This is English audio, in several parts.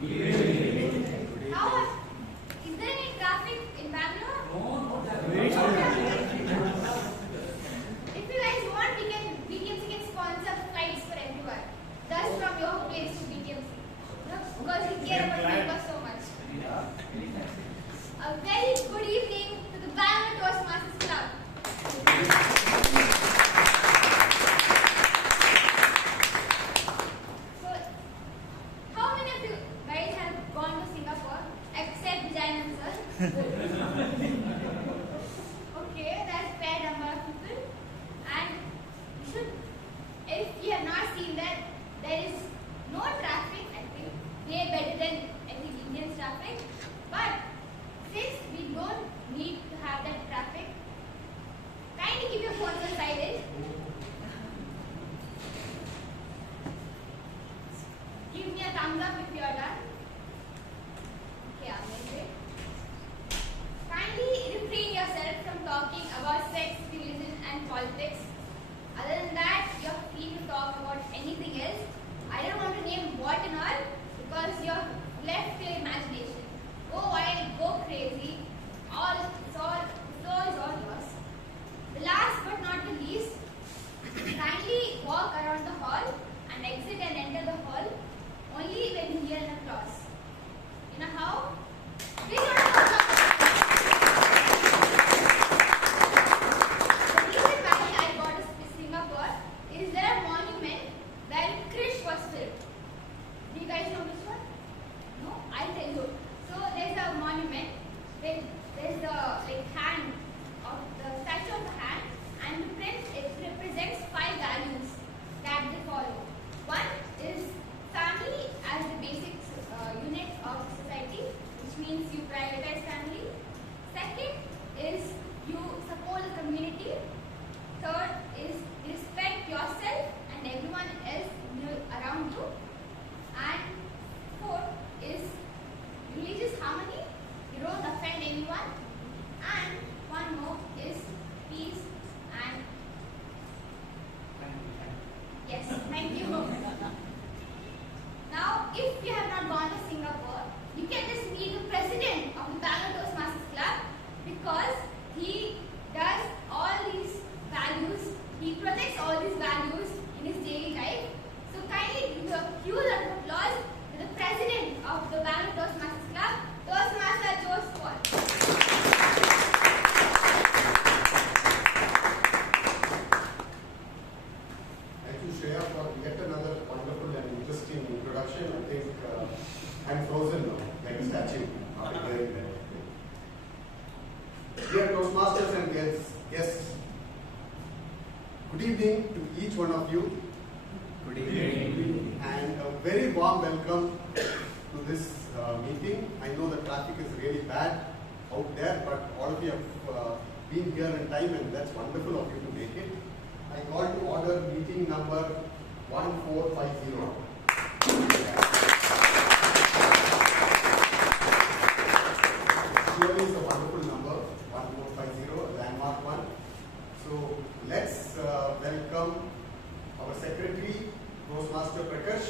How is there any traffic in Bangalore? No, If you guys want, BTMC can sponsor flights for everyone. Thus from your place to BTMC. Because we care about members so much. A very good evening to the Bangalore Toastmasters Club. So, how many of you guys have gone to Singapore except Vijay and sir? Okay, that's fair number of people. And if you have not seen that, there is no traffic, I think, way better than Indian traffic. But since we don't need to have that traffic, kindly keep your phones on silent. Give me a thumbs up if you are done. Okay, amazing. Kindly refrain yourself from talking about sex, religion, and politics. Other than that, you're free to talk about anything else. I don't want to name what and all because you're left to your imagination. Go wild, go crazy. The floor is all yours. The last but not the least, kindly walk around the hall and exit and enter the hall only when you hear an applause. You know how? Big round of applause. The reason why I got to Singapore is there a monument where Krish was filmed. Do you guys know which one? No? I'll tell you. So there's a monument with there's the hand of the statue of the hand, and the print it represents 5 values that they follow. One is family as the basic unit of society, which means you prioritize family. Second is you support the community. Third is respect yourself and everyone else around you. And fourth is religious harmony. You don't offend anyone. And one more is peace and yes, thank you. Now, if you have not gone to Singapore, you can just meet the president of the Bangalore Toastmasters Club because he does all these values, he projects all these values in his daily life. So kindly give a huge round of applause to the president of the Bangalore Toastmasters Club, Toastmaster Joseph Paul. Thank you, Shreya, for yet another wonderful and interesting introduction. I think I'm frozen now, like a statue after hearing that. Dear Toastmasters and guests, good evening to each one of you. Good evening. And a very warm welcome to this meeting. I know the traffic is really bad out there, but all of you have been here in time, and that's wonderful of you to make it. I call to order meeting number 1450. Surely is a wonderful number, 1450, a landmark one. So let's welcome our secretary, Toastmaster Prakarsh,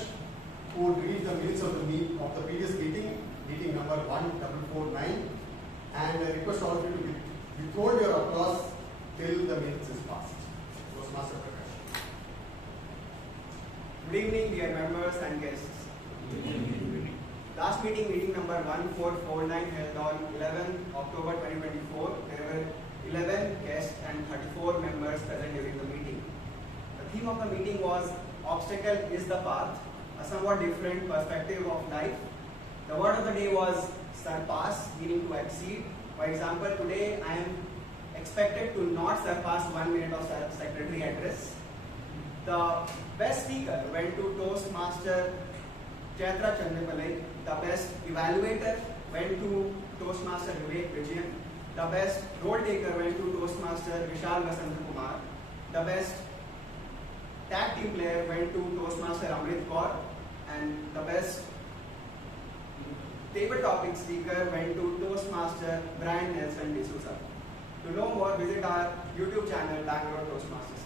who will read the minutes of the previous meeting number 1449, and I request all of you to withhold your applause till the minutes is passed. Toastmaster Prakarsh. Good evening, dear members and guests. Last meeting number 1449 held on 11 October 2024. There were 11 guests and 34 members present during the meeting. The theme of the meeting was Obstacle is the Path, a somewhat different perspective of life. The word of the day was surpass, meaning to exceed. For example, today I am expected to not surpass 1 minute of secretary address. The best speaker went to Toastmaster Chaitra Chandipalai. The best evaluator went to Toastmaster Vijay. The best role taker went to Toastmaster Vishal Vasantakumar. The best tag team player went to Toastmaster Amrit Kaur. And the best table topic speaker went to Toastmaster Brian Nelson D'Souza. To know more, visit our YouTube channel, Bangalore Toastmasters.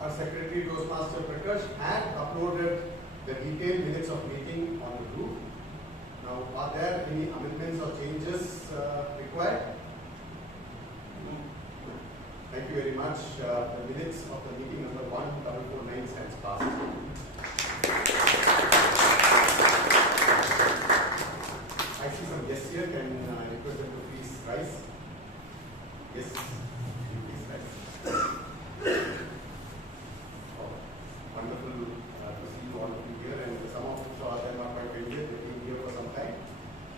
Our Secretary Toastmaster Prakarsh had uploaded the detailed minutes of meeting on the group. Now, are there any amendments or changes required? Thank you very much. The minutes of the meeting number 1449 stands passed. I see some guests here. Can request them to please rise? Yes, please rise. Oh, wonderful to see you all here, and some of them are quite familiar. They've been here for some time.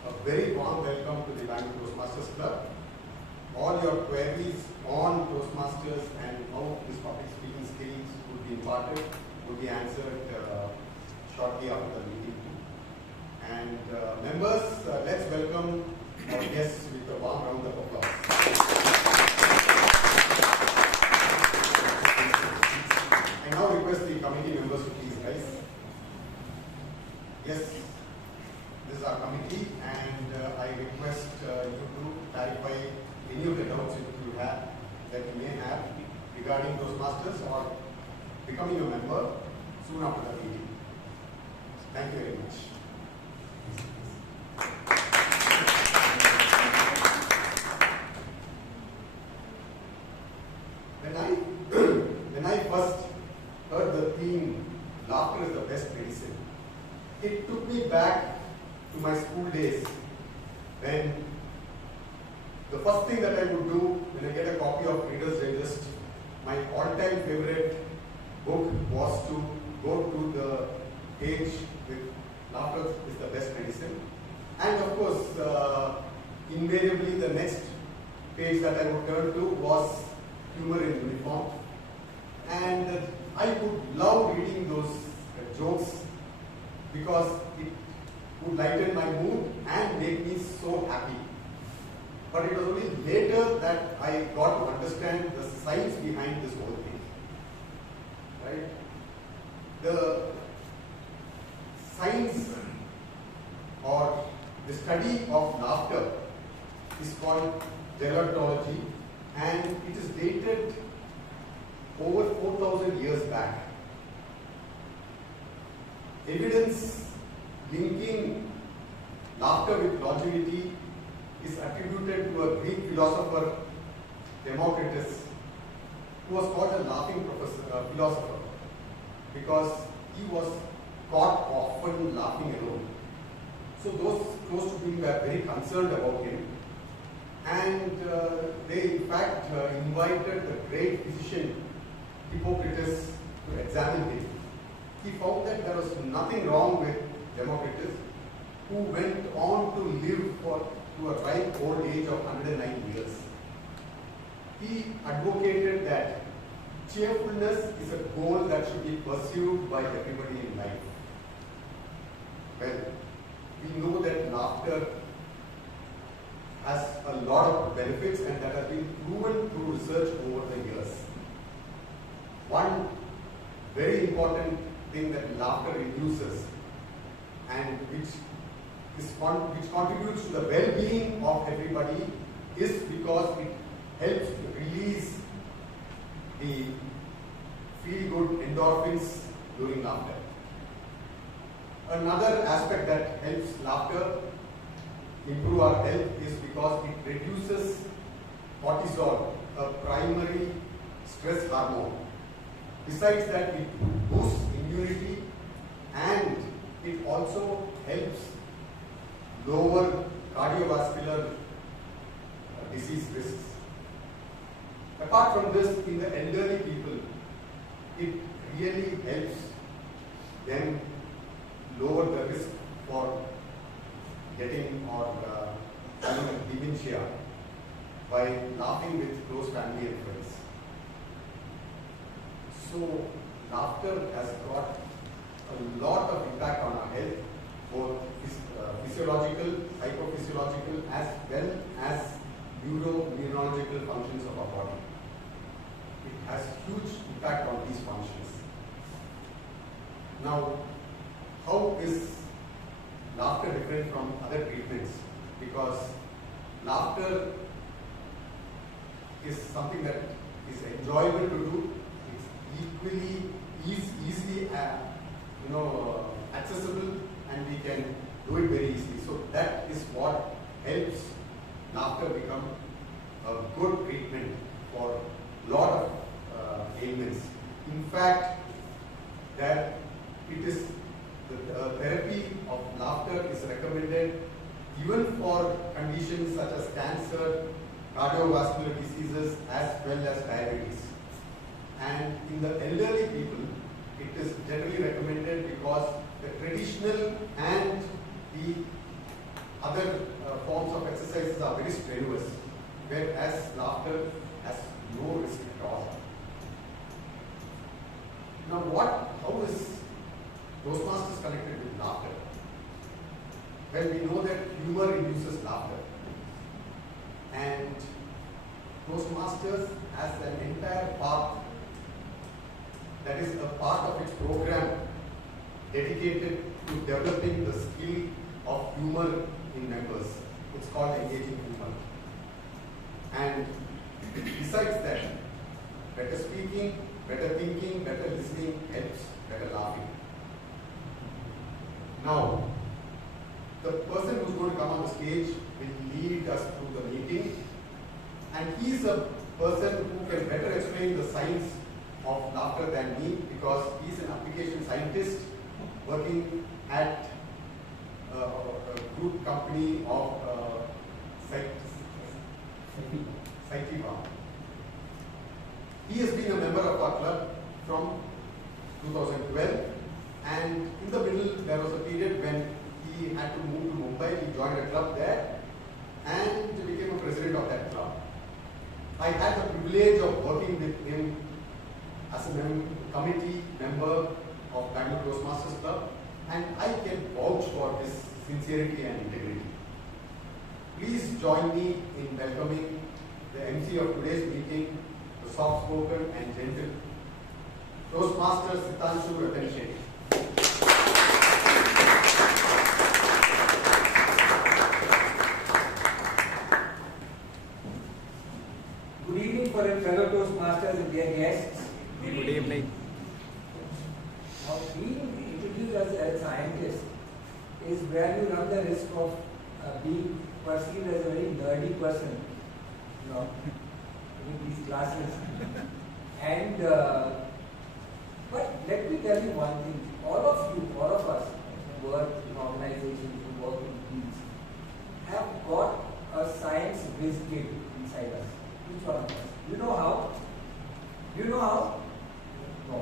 A very warm welcome to the Bangalore Toastmasters Club. All your queries on Toastmasters and how this public speaking skills would be imparted would be answered shortly after the meeting. And members, let's welcome our guests with a warm round of applause. I now request the committee members to please rise. Yes, this is our committee, and I request you to clarify any of the doubts that you may have regarding Toastmasters or becoming a member soon after the meeting. Thank you very much. When I first heard the theme, laughter is the best medicine, it took me back to my school days when the first thing that I would do when I get a copy of Reader's Digest, my all-time favorite book was to go to the page with laughter is the best medicine. And of course, invariably the next page that I would turn to was Humor in Uniform. And I would love reading those jokes because it would lighten my mood and make me so happy. But it was only later that I got to understand the science behind this whole thing. Right? The science or the study of laughter is called gerontology, and it is dated over 4,000 years back. Evidence linking laughter with longevity is attributed to a Greek philosopher, Democritus, who was called a laughing philosopher because he was caught often laughing alone. So those close to him were very concerned about him, and they in fact invited the great physician Hippocrates to examine him. He found that there was nothing wrong with Democritus, who went on to live to a ripe old age of 109 years. He advocated that cheerfulness is a goal that should be pursued by everybody in life. Well, we know that laughter has a lot of benefits and that have been proven through research over the years. One very important thing that laughter induces, and which contributes to the well-being of everybody, is because it helps to release the feel-good endorphins during laughter. Another aspect that helps laughter improve our health is because it reduces cortisol, a primary stress hormone. Besides that, it boosts immunity and it also helps lower cardiovascular disease risks. Apart from this, in the elderly people, it really helps them lower the risk for getting or having dementia by laughing with close family and friends. So, laughter has got a lot of impact on our health, both physiological, psychophysiological, as well as neurological functions of our body. It has huge impact on these functions. Now, how is laughter different from other treatments? Because laughter is something that is enjoyable to do. It's equally easily can do it very easily. So that is what helps laughter become a good treatment for a lot of ailments. In fact, that it is the therapy of laughter is recommended even for conditions such as cancer, cardiovascular diseases, as well as diabetes. And in the elderly people, it is generally recommended because the traditional and the other forms of exercises are very strenuous, whereas laughter has no risk at all. Now how is Toastmasters connected with laughter? Well, we know that humor induces laughter. And Toastmasters has an entire path that is a part of its program dedicated to developing the skill of humor in members. It's called engaging humor. And besides that, better speaking, better thinking, better listening helps better laughing. Now, the person who's going to come on the stage will lead us through the meeting, and he's a person who can better explain the science of laughter than me, because he's an application scientist working at a group company of Shetty. He has been a member of our club from 2012, and in the middle there was a period when he had to move to Mumbai. He joined a club there and became a president of that club. I had the privilege of working with him as a committee member of Bangalore Toastmasters Club, and I can vouch for his sincerity and integrity. Please join me in welcoming the MC of today's meeting, the soft-spoken and gentle Toastmaster Sitanshuratan Shetty. Good evening for our fellow Toastmasters and their guests. Good evening. Now, being introduced as a scientist is where you run the risk of being perceived as a very nerdy person, in these classes. And but let me tell you one thing: all of us who work in organizations, who work in teams, have got a science whiz kid inside us. Each one of us. You know how? You know how? No.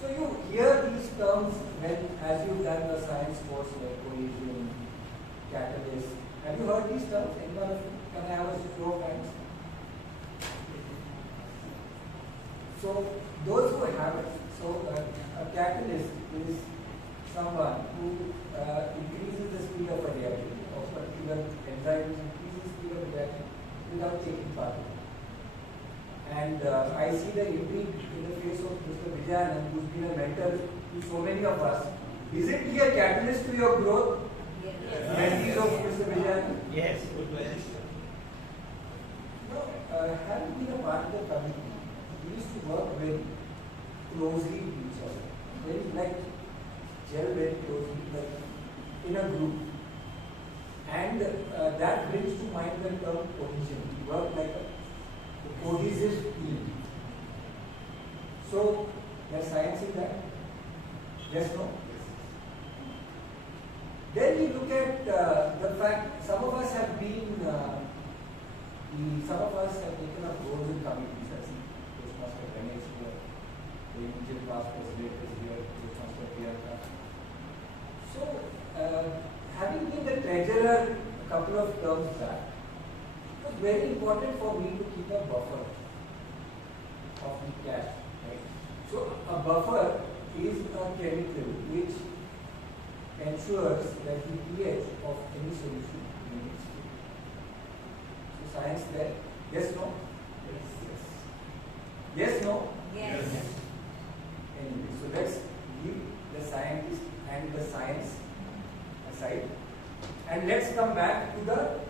So you hear these terms as you've done the science course like cohesion, catalyst. Have you heard these terms? Anyone of you? Can I have a show of hands? So those who haven't, a catalyst is someone who increases the speed of a reaction, or particular enzyme increases the speed of a reaction without taking part in it. And I see the intrigue in the face of Mr. Vijay, who's been a mentor to so many of us. Isn't he a catalyst to your growth? Yes. Mentees of Mr. Vijay? Yes. Having been a part of the committee, we used to work very closely with each other. Very gel very closely, in a group. And that brings to mind the term cohesion. We work like a cohesive team. So, there's science in that? Yes, no? Then we look at the fact some of us have been, some of us have taken up roles in committees. I see Toastmaster Ganesh here, the immediate past president is here, Toastmaster Priyanka. So, having been the treasurer a couple of terms back, it was very important for me to keep a buffer of the cash. Right? So, a buffer is a chemical which ensures that the pH of any solution remains stable. So, science there? Yes, no? Yes. Yes, no? Yes. Anyway, so let's leave the scientist and the science aside, and let's come back to the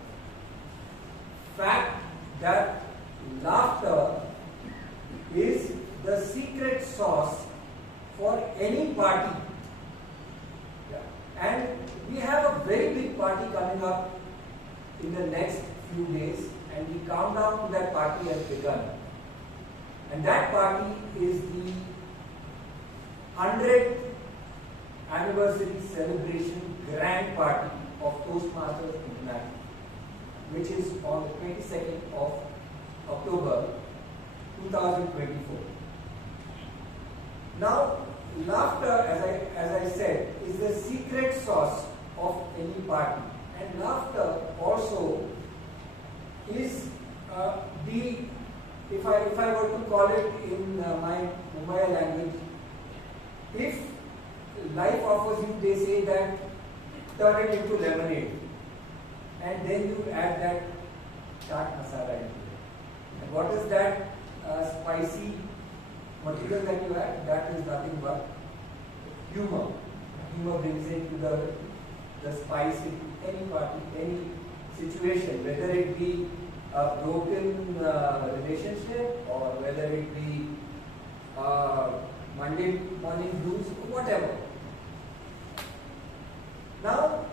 fact that laughter is the secret sauce for any party. Yeah. very big party coming up in the next few days, and the countdown to that party has begun. And that party is the 100th anniversary celebration grand party of Toastmasters International, which is on the 22nd of October 2024. Now, laughter, as I said, is the secret sauce of any party, and laughter also is if I were to call it in my Mumbai language, if life offers you, they say that turn it into lemonade, and then you add that chaat masala into it. And what is that spicy material that you add? That is nothing but humor. Humor brings into the spice into any party, any situation, whether it be a broken relationship or whether it be Monday morning blues, whatever. Now,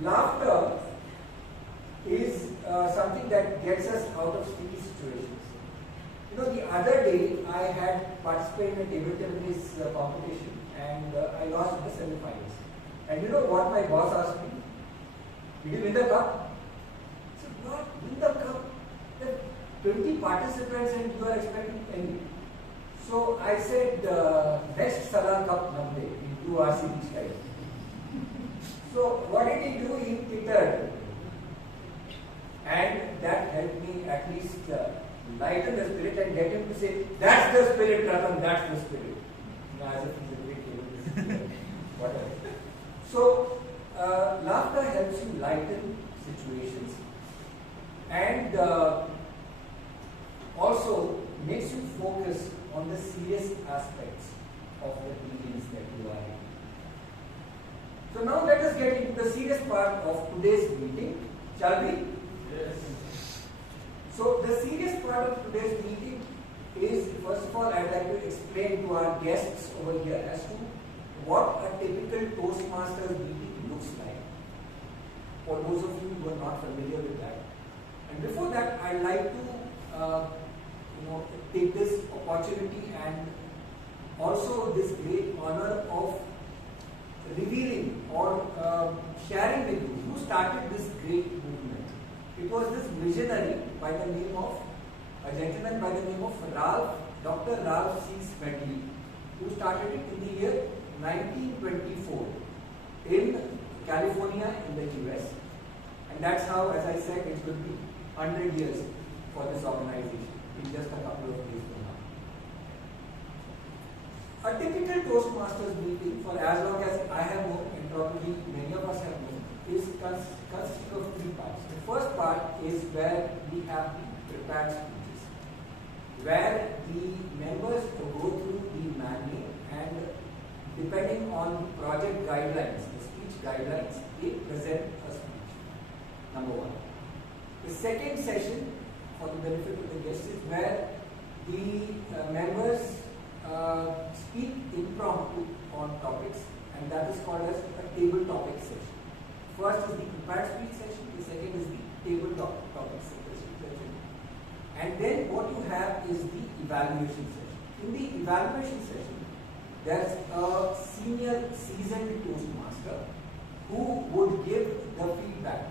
laughter is something that gets us out of sticky situations. You know, the other day I had participated in a table tennis competition, and I lost in the semi-finals. And you know what my boss asked me? Did you win the cup? I said, what? Win the cup? There are 20 participants and you are expecting any. So I said, next Salah Cup Monday in 2 RCB style. So what did he do? He tittered. And that helped me at least lighten the spirit and get him to say, that's the spirit, Ratan, that's the spirit. You know, as if he's a great hero. Whatever. So, laughter helps you lighten situations and also makes you focus on the serious aspects of the meetings that you are in. So now let us get into the serious part of today's meeting, shall we? Yes. So the serious part of today's meeting is, first of all, I'd like to explain to our guests over here as to what a typical Toastmasters meeting looks like, for those of you who are not familiar with that. And before that, I'd like to take this opportunity and also this great honor of revealing or sharing with you who started this great movement. It was this visionary by the name of a gentleman by the name of Dr. Ralph C. Smedley, who started it in the year 1924 in California in the US, and that's how, as I said, it will be 100 years for this organization in just a couple of days from now. A typical Toastmasters meeting, for as long as I have known, and probably many of us have known, consists of 3 parts. The first part is where we have the prepared speeches, where the members go through the manual and depending on project guidelines, the speech guidelines, they present a speech. Number 1. The second session, for the benefit of the guests, is where the members speak impromptu on topics, and that is called as a table topic session. First is the prepared speech session, the second is the table topic session. And then what you have is the evaluation session. In the evaluation session, there's a senior seasoned Toastmaster who would give the feedback.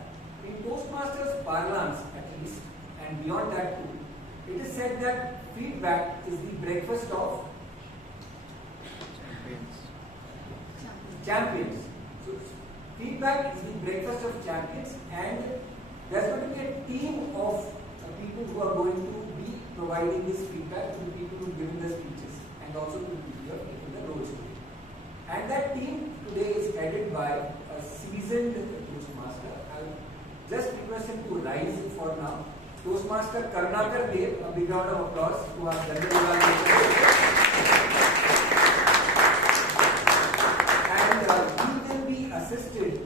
In Toastmasters parlance at least, and beyond that too, it is said that feedback is the breakfast of champions. So feedback is the breakfast of champions, and there's going to be a team of people who are going to be providing this feedback to the people who are giving the speeches and also to the people who are taking the roles today. And that team today is headed by a seasoned Toastmaster. I'll just request him to rise for now. Toastmaster Karnakar Dev, a big round of applause to our And he will be assisted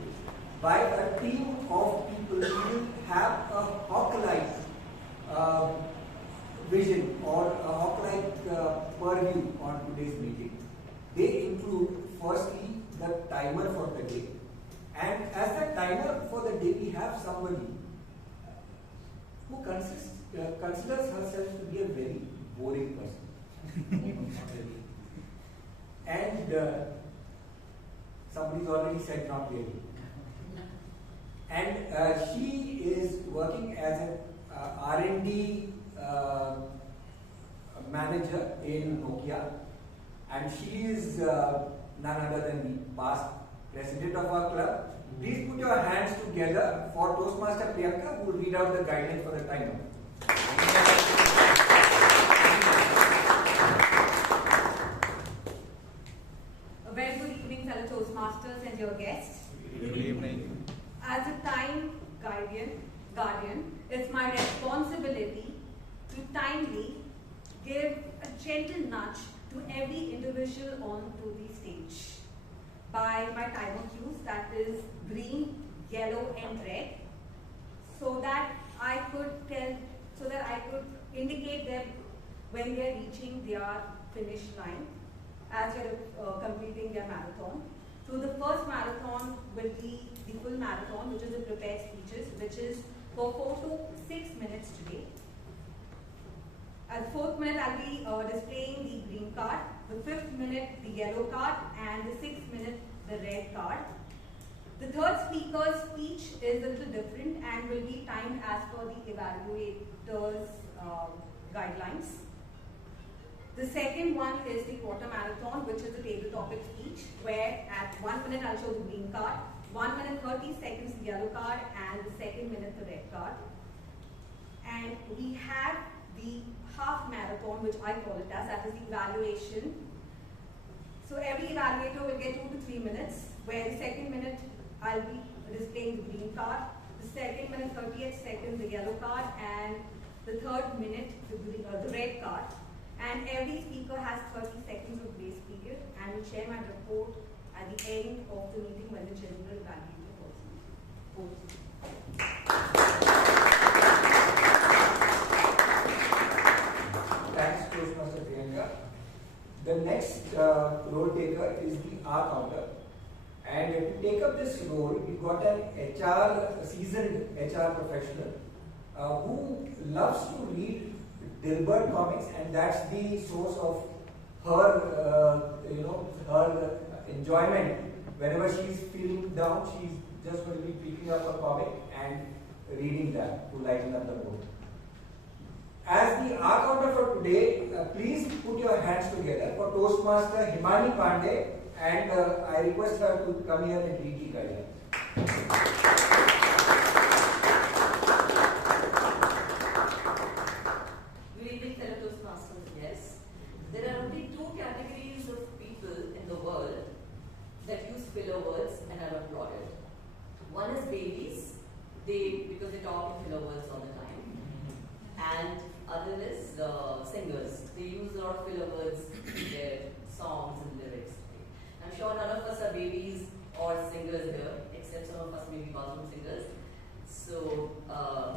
by a team of people who will have a hawk-like vision or a hawk-like purview on today's meeting. They include firstly the timer for the day, and timer for the day, we have somebody who considers herself to be a very boring person. And somebody's already said not really. And she is working as an R&D manager in Nokia, and she is none other than the past president of our club. Please put your hands together for Toastmaster Priyanka, who will read out the guidelines for the timer. A very good evening, fellow Toastmasters and your guests. Good evening. As a time guardian, it's my responsibility to timely give a gentle nudge to every individual onto the stage by my timer cues, that is green, yellow, and red, so that I could indicate them when they are reaching their finish line as they are completing their marathon. So the first marathon will be the full marathon, which is the prepared speeches, which is for 4 to 6 minutes today. At the 4th minute, I'll be displaying the green card, the 5th minute, the yellow card, and the 6th minute, the red card. The third speaker's speech is a little different and will be timed as per the evaluator's guidelines. The second one is the quarter marathon, which is the table topic speech, where at 1 minute I'll show the green card, 1 minute 30 seconds the yellow card, and the 2nd minute the red card. And we have the half marathon, which I call it as, that is the evaluation. So every evaluator will get 2 to 3 minutes, where the 2nd minute I'll be displaying the green card, the 2nd minute 30th second the yellow card, and the 3rd minute the red card. And every speaker has 30 seconds of grace period, and will share my report at the end of the meeting when the general evaluator goes. Thanks, Toastmaster Priyanka. The next role taker is the R counter. And to take up this role, we got an seasoned HR professional who loves to read Dilbert comics, and that's the source of her, her enjoyment. Whenever she's feeling down, she's just going to be picking up a comic and reading that to lighten up the mood. As the R counter for today, please put your hands together for Toastmaster Himani Pandey, and I request her to come here and read the guidelines. Good evening, fellow Toastmasters. Yes, there are only 2 categories of people in the world that use filler words and are applauded. One is babies, because they talk in filler words all the time, and other is singers. They use a lot of filler words in their songs and lyrics. I'm sure none of us are babies or singers here, except some of us may be bathroom singers. So,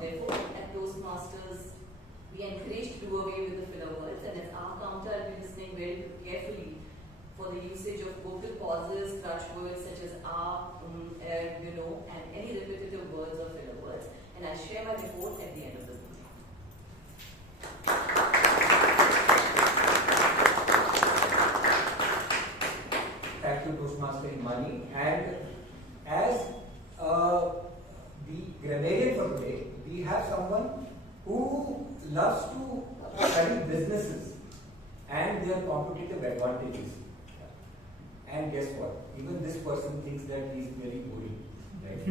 therefore, at Toastmasters, we encourage to do away with the filler words, and at our counter, I'll be listening very carefully for the usage of vocal pauses, clutch words such as and any repetitive words or filler words. And I'll share my report at the end of the meeting. Thank you, Toastmaster Himani. And as the grammarian for today, we have someone who loves to study businesses and their competitive advantages. And guess what? Even this person thinks that he is very boring, right?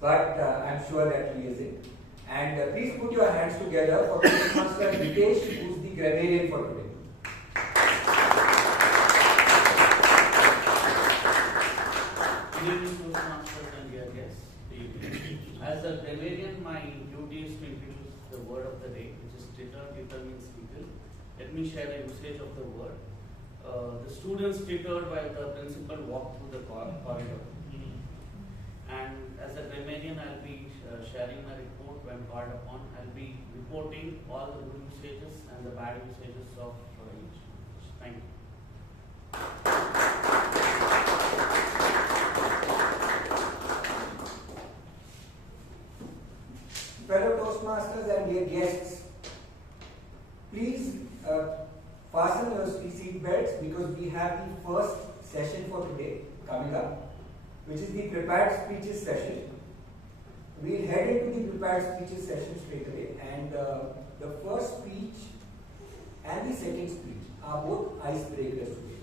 But I'm sure that he isn't. And please put your hands together for Toastmaster Vijay, who is the grammarian for today. Good evening, Toastmasters and dear guests. As a grammarian, my duty is to introduce the word of the day, which is titter. Titter means tickle. Let me share the usage of the word. The students tittered while the principal walked through the corridor. And as a grammarian, I'll be sharing my report when called upon. I'll be reporting all the good usages and the bad usages of each. Thank you. the first session for today coming up, which is the prepared speeches session. We'll head into the prepared speeches session straight away, and the first speech and the second speech are both icebreakers today,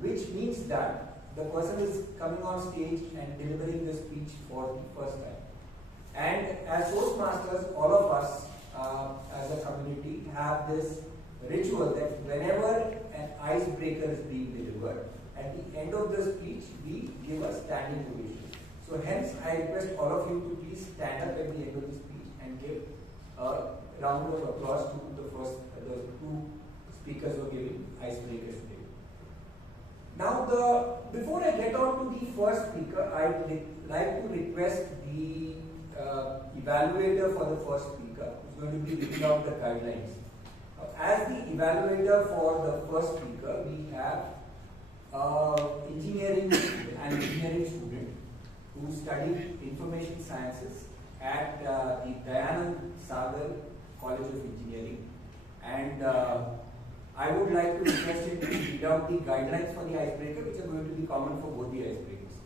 which means that the person is coming on stage and delivering the speech for the first time. And as Toastmasters, all of us as a community have this ritual that whenever an icebreaker is being delivered, at the end of the speech, we give a standing ovation. So hence, I request all of you to please stand up at the end of the speech and give a round of applause to the two speakers who are giving icebreakers today. Now, before I get on to the first speaker, I'd like to request the evaluator for the first speaker, who's going to be reading out the guidelines. As the evaluator for the first speaker, we have engineering student who studied information sciences at the Dayanand Sagar College of Engineering, and I would like to request him to read out the guidelines for the icebreaker, which are going to be common for both the icebreakers.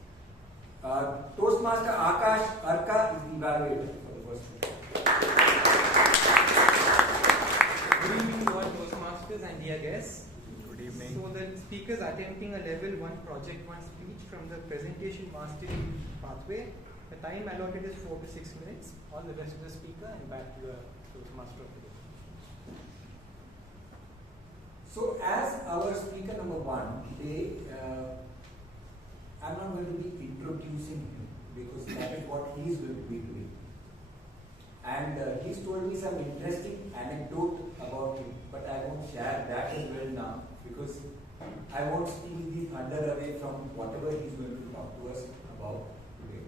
Toastmaster Akash Arka is the evaluator for the first speaker. Good evening to all Toastmasters and dear guests. Good evening. So the speaker is attempting a level 1 project 1 speech from the presentation mastery pathway. The time allotted is 4 to 6 minutes. All the best to the speaker and back to the Toastmaster of the day. So as our speaker number 1 today, I'm not going to be introducing him because that is what he is going to be doing. And he's told me some interesting anecdote about him, but I won't share that as well now because I won't steal the thunder away from whatever he's going to talk to us about today.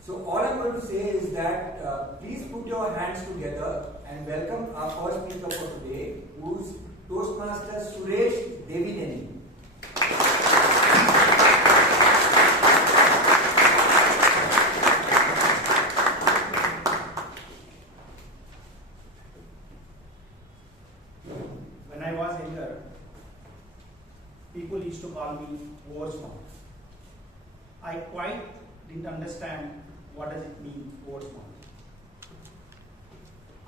So all I'm going to say is that please put your hands together and welcome our first speaker for today, who's Toastmaster Suresh Devineni. When I was younger, people used to call me oversmart. I quite didn't understand what does it mean oversmart.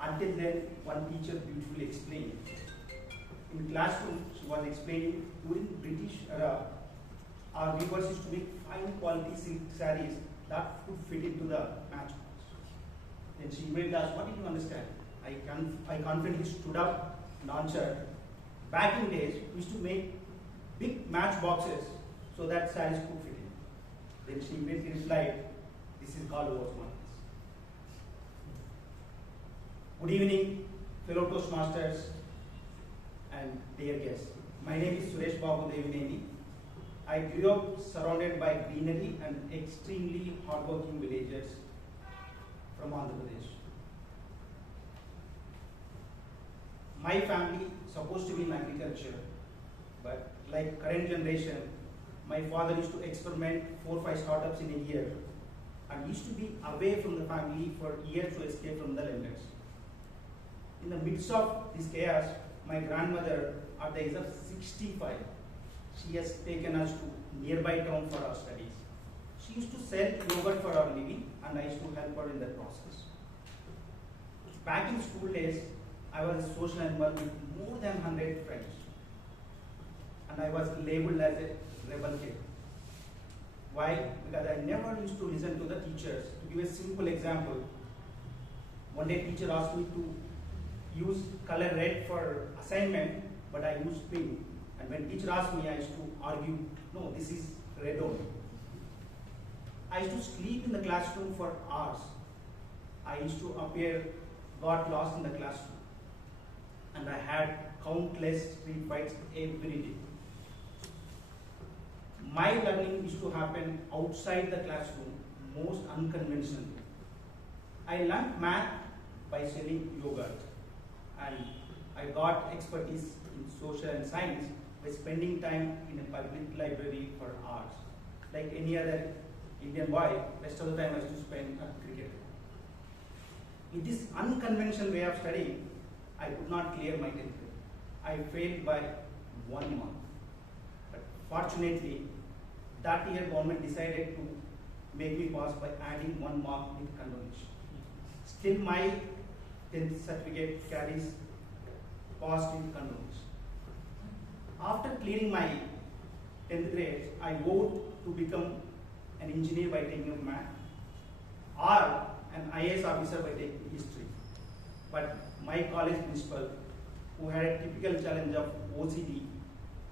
Until then, one teacher beautifully explained. In classroom, she was explaining during British era, our weavers used to make fine quality silk sarees that could fit into the matchbox. Then she made us, what did you understand? I confidently stood up and answered, back in days, we used to make big matchboxes so that sarees could fit in. Then she immediately replied, this is called oversmartness. Good evening, fellow Toastmasters and dear guests. My name is Suresh Devineni. I grew up surrounded by greenery and extremely hardworking villagers from Andhra Pradesh. My family is supposed to be in agriculture, but like current generation, my father used to experiment 4 or 5 startups in a year and used to be away from the family for years to escape from the lenders. In the midst of this chaos, my grandmother, at the age of 65, she has taken us to nearby town for our studies. She used to sell yogurt for our living and I used to help her in that process. Back in school days, I was a social animal with more than 100 friends. And I was labeled as a rebel kid. Why? Because I never used to listen to the teachers. To give a simple example, one day teacher asked me to use color red for assignment, but I used pink. And when teacher asked me, I used to argue, no, this is red only. I used to sleep in the classroom for hours. I used to got lost in the classroom. And I had countless street fights every day. My learning used to happen outside the classroom, most unconventional. I learned math by selling yogurt. And I got expertise in social and science by spending time in a public library for hours. Like any other Indian boy, rest of the time I used to spend at cricket. In this unconventional way of studying, I could not clear my 10th grade. I failed by 1 month. But fortunately, that year government decided to make me pass by adding 1 mark with condonation. Still my 10th certificate carries passed with condonation. After clearing my 10th grade, I vowed to become an engineer by taking up math or an IAS officer by taking history. But my college principal, who had a typical challenge of OCD,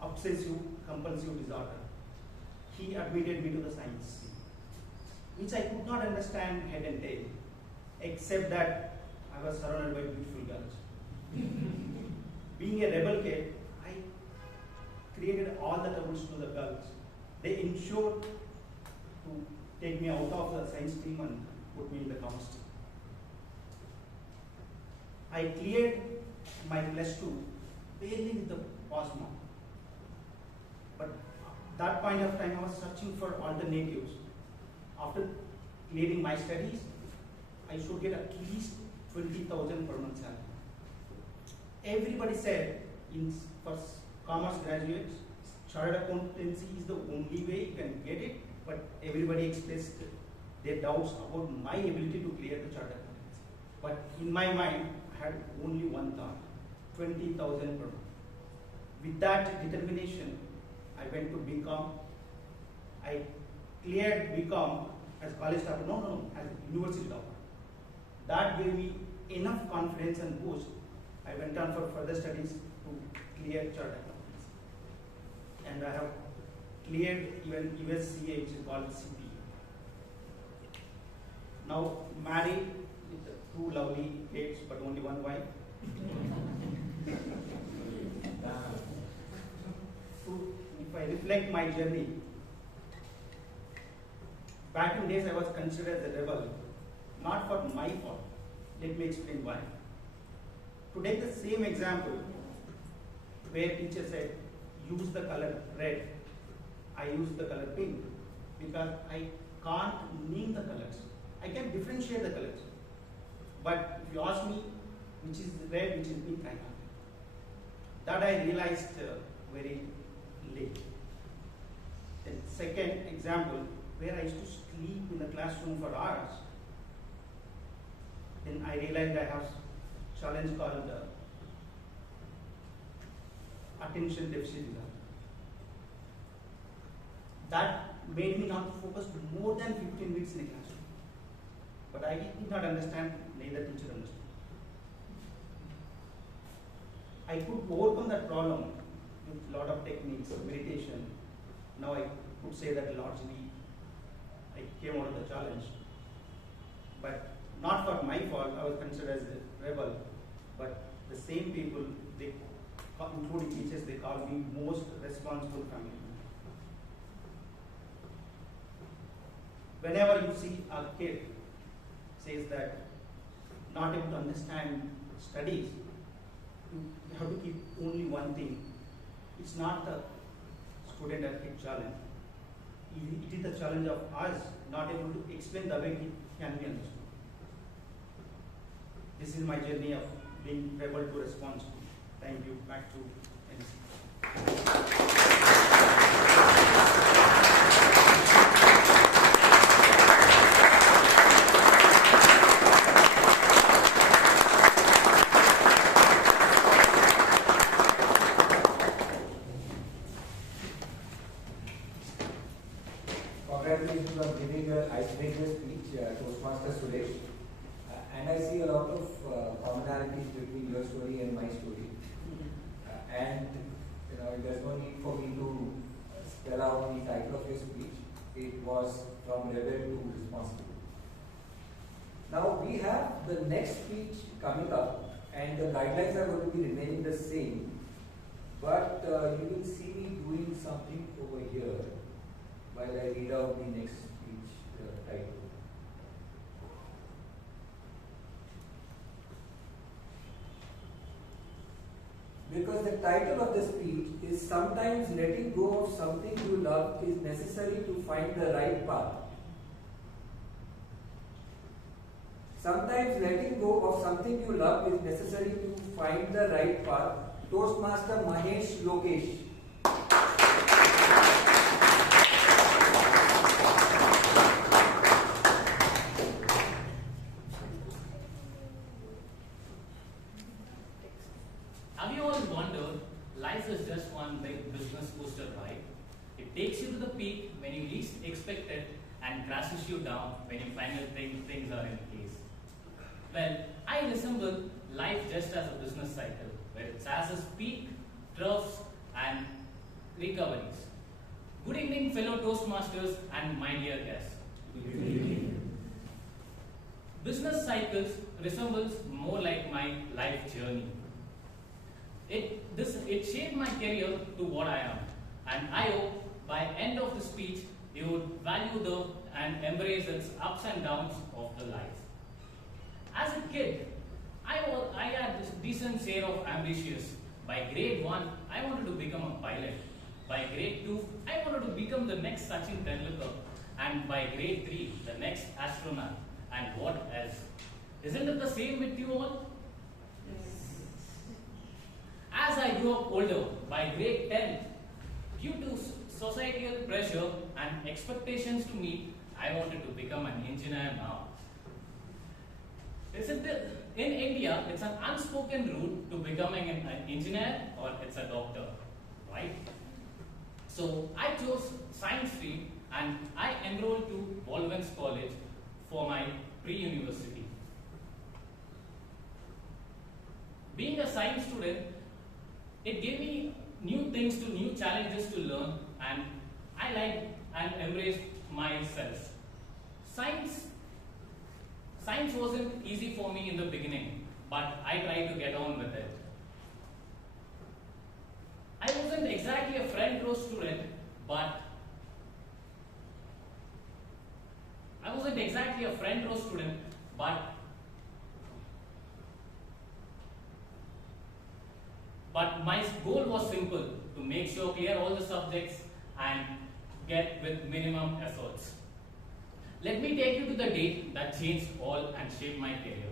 obsessive compulsive disorder, he admitted me to the science stream, which I could not understand head and tail, except that I was surrounded by beautiful girls. Being a rebel kid, I created all the troubles to the girls. They ensured to take me out of the science stream and put me in the commerce stream. I cleared my plus 2 barely with the pass mark. But at that point of time, I was searching for alternatives. After clearing my studies, I should get at least 20,000 per month salary. Everybody said, for commerce graduates, chartered accountancy is the only way you can get it, but everybody expressed their doubts about my ability to clear the chartered accountancy. But in my mind, I had only one thought, 20,000 per month. With that determination, I went to BCom. I cleared BCom as college staff, as university topper. That gave me enough confidence and boost. I went on for further studies to clear chartered accountancy. And I have cleared even USCA, which is called CPA. Now married with 2 lovely kids, but only 1 wife. So if I reflect my journey, back in days I was considered as a rebel, not for my fault. Let me explain why. To take the same example, where teacher said, use the color red, I use the color pink, because I can't name the colors. I can differentiate the colors. But if you ask me which is red, which is pink, I can't. That I realized very late. Then second example, where I used to sleep in the classroom for hours. Then I realized I have a challenge called attention deficit disorder. That made me not focus more than 15 minutes in a classroom. But I did not understand, neither teacher understood. I could overcome that problem with a lot of techniques, meditation. Now I could say that largely I came out of the challenge. But not for my fault, I was considered as a rebel. But the same people, they, including teachers, they call me most responsible family member. Whenever you see a kid says that not able to understand studies, you have to keep only one thing. It's not the student or kid challenge. It is the challenge of us not able to explain the way it can be understood. This is my journey of being able to responsible. Thank you. Back to NC. Congratulations on giving an icebreaker speech, Toastmaster Suresh. And I see a lot of commonalities between your story and my story. And there's no need for me to spell out the title of your speech. It was from rebel to responsible. Now we have the next speech coming up, and the guidelines are going to be remaining the same. But you will see me doing something over here while I read out the next speech title. Because the title of the speech is "Sometimes letting go of something you love is necessary to find the right path." Sometimes letting go of something you love is necessary to find the right path. Toastmaster Mahesh, Lokesh. takes you to the peak when you least expect it and crashes you down when you finally think things are in place. Well, I resemble life just as a business cycle, where it has its peak, troughs, and recoveries. Good evening, fellow Toastmasters and my dear guests. Good evening. Business cycles resembles more like my life journey. It shaped my career to what I am, and I hope by end of the speech you would value and embrace its ups and downs of the life. As a kid, I had this decent share of ambitious. By grade 1, I wanted to become a pilot. By grade 2, I wanted to become the next Sachin Tendulkar. And by grade 3, the next astronaut. And what else? Isn't it the same with you all? Yes. As I grew up older, by grade 10, due to societal pressure and expectations to meet, I wanted to become an engineer now. Isn't it? In India, it's an unspoken rule to becoming an engineer or it's a doctor, right? So I chose science stream and I enrolled to Baldwin's College for my pre-university. Being a science student, it gave me new things new challenges to learn, and I liked and embraced myself. Science wasn't easy for me in the beginning, but I tried to get on with it. I wasn't exactly a front row student, but my goal was simple, to make sure clear all the subjects and get with minimum efforts. Let me take you to the date that changed all and shaped my career.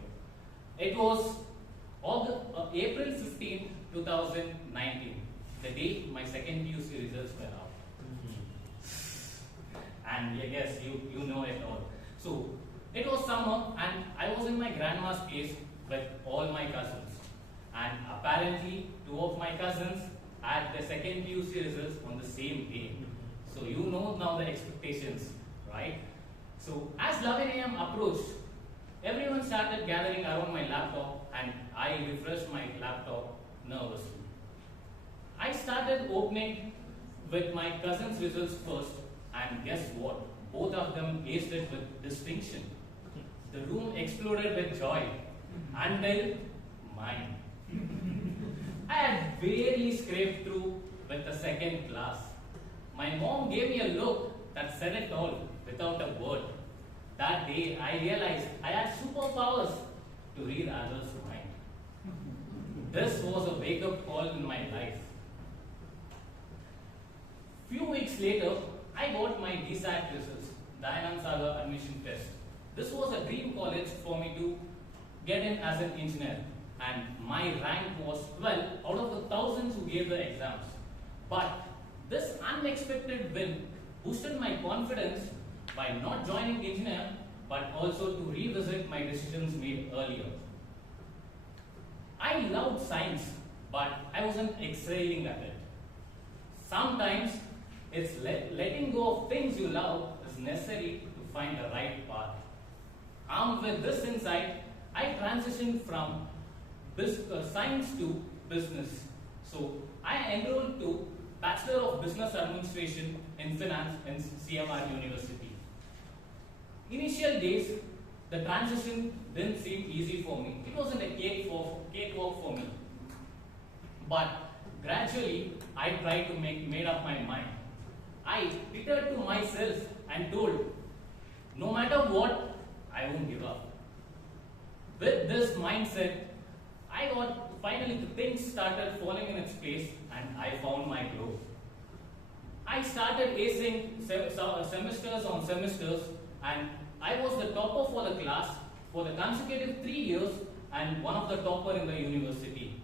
It was April 15, 2019, the day my second PUC results were out. And yes, you know it all. So, it was summer and I was in my grandma's place with all my cousins. And apparently, 2 of my cousins had the second PUC results on the same day. So, you know now the expectations, right? So, as 11 a.m. approached, everyone started gathering around my laptop and I refreshed my laptop nervously. I started opening with my cousin's results first, and guess what? Both of them aced it with distinction. The room exploded with joy until mine. I had barely scraped through with the second class. My mom gave me a look that said it all without a word. That day, I realized I had superpowers to read others' mind. This was a wake-up call in my life. Few weeks later, I got my DSAT results, the Anand Saga admission test. This was a dream college for me to get in as an engineer, and my rank was 12 out of the thousands who gave the exams. But this unexpected win boosted my confidence by not joining engineer, but also to revisit my decisions made earlier. I loved science, but I wasn't excelling at it. Sometimes it's letting go of things you love is necessary to find the right path. Armed with this insight, I transitioned from science to business. So I enrolled to Bachelor of Business Administration in Finance in CMR University. Initial days, the transition didn't seem easy for me. It wasn't a cakewalk for me. But gradually, I tried to made up my mind. I returned to myself and told, no matter what, I won't give up. With this mindset, finally the things started falling in its place and I found my growth. I started acing semesters on semesters, and I was the topper for the class for the consecutive 3 years and one of the topper in the university.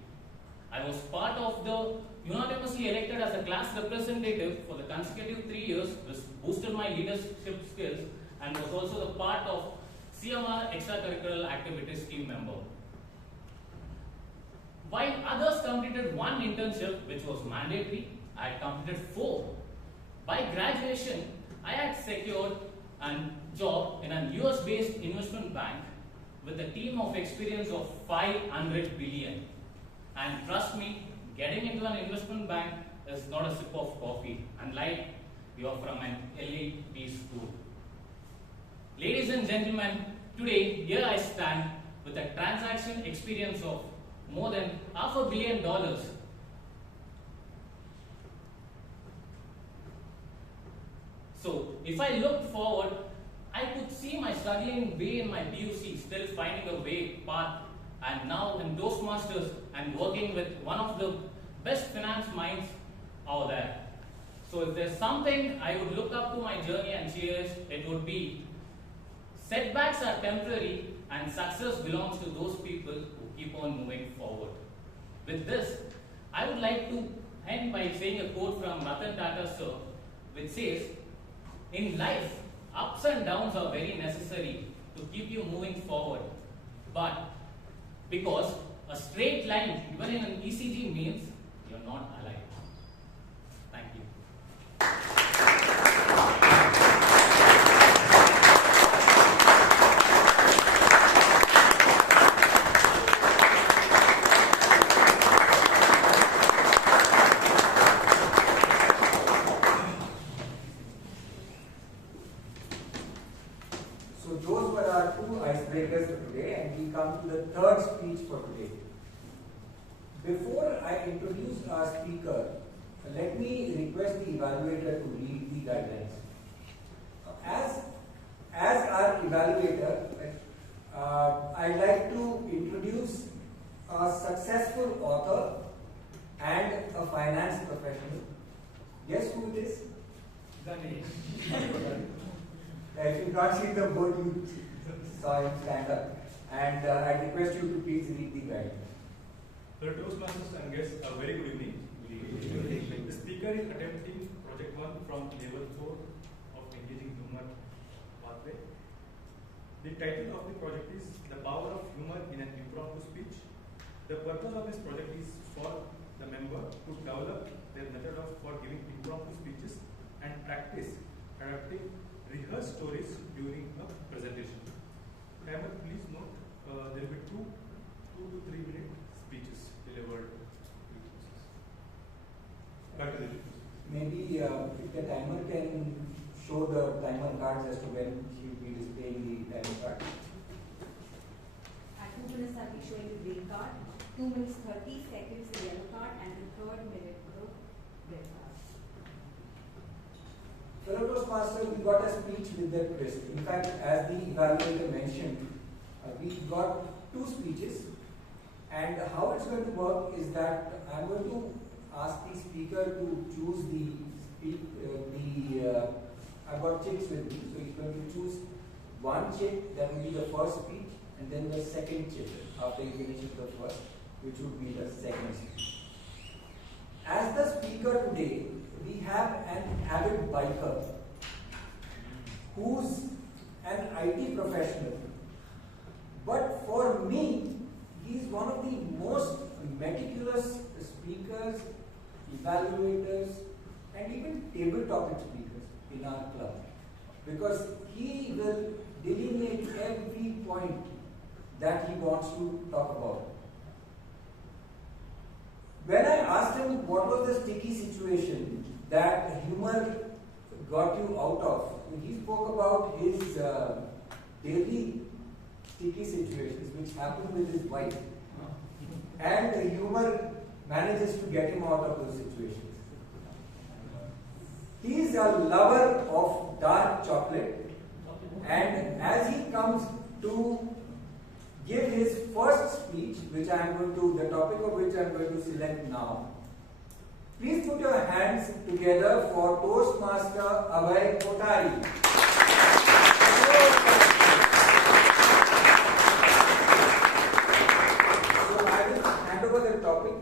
I was part of the unanimously elected as a class representative for the consecutive 3 years, which boosted my leadership skills, and was also the part of CMR extracurricular activities team member. While others completed 1 internship, which was mandatory, I completed 4. By graduation, I had secured a job in a US-based investment bank with a team of experience of 500 billion. And trust me, getting into an investment bank is not a sip of coffee, unlike you are from an elite B school. Ladies and gentlemen, today here I stand with a transaction experience of more than $500 million. So, if I look forward, I could see my struggling way in my PUC, still finding a way path, and now in Toastmasters and working with one of the best finance minds out there. So, if there's something I would look up to my journey and cheers, it would be setbacks are temporary and success belongs to those people who keep on moving forward. With this, I would like to end by saying a quote from Ratan Tata sir, which says, "In life, ups and downs are very necessary to keep you moving forward. But because a straight line even in an ECG means you're not alive." Thank you. So those were our two icebreakers for today, and we come to the third speech for today. Before I introduce our speaker, let me request the evaluator to read the guidelines. As our evaluator, I'd like to introduce a successful author and a finance professional. Guess who it is? Ganesh. If you can't see the board, you saw him stand up. And I request you to please read the guidelines. The Toastmasters and guests, a very good evening. The speaker is attempting project 1 from level 4 of engaging humor pathway. The title of the project is The Power of Humor in an Impromptu Speech. The purpose of this project is for the member to develop their method for giving impromptu speeches and practice adapting rehearsed stories during a presentation. Timer, please note, there will be 2 to 3 minute speeches delivered. Back to the Maybe if the timer can show the timer cards as to when he will be displaying the timer card. At 2 minutes, I'll be showing the green card. 2 minutes 30 seconds the yellow card, and the third minute the red card. Fellow Toastmasters, we got a speech with that twist. In fact, as the evaluator mentioned, we got 2 speeches, and how it's going to work is that I'm going to ask the speaker to choose I've got chicks with me, so he's going to choose one chick that will be the first speech, and then the second chick after he finishes the first, which would be the second speech. As the speaker today, we have an avid biker who's an IT professional. But for me, he's one of the most meticulous speakers, evaluators, and even table topic speakers in our club. Because he will delineate every point that he wants to talk about. When I asked him what was the sticky situation that humor got you out of, he spoke about his daily sticky situations which happened with his wife. And the humor manages to get him out of those situations. He is a lover of dark chocolate, and as he comes to give his first speech, which I am going to, the topic of which I am going to select now, please put your hands together for Toastmaster Abhay Kothari. So I will hand over the topic,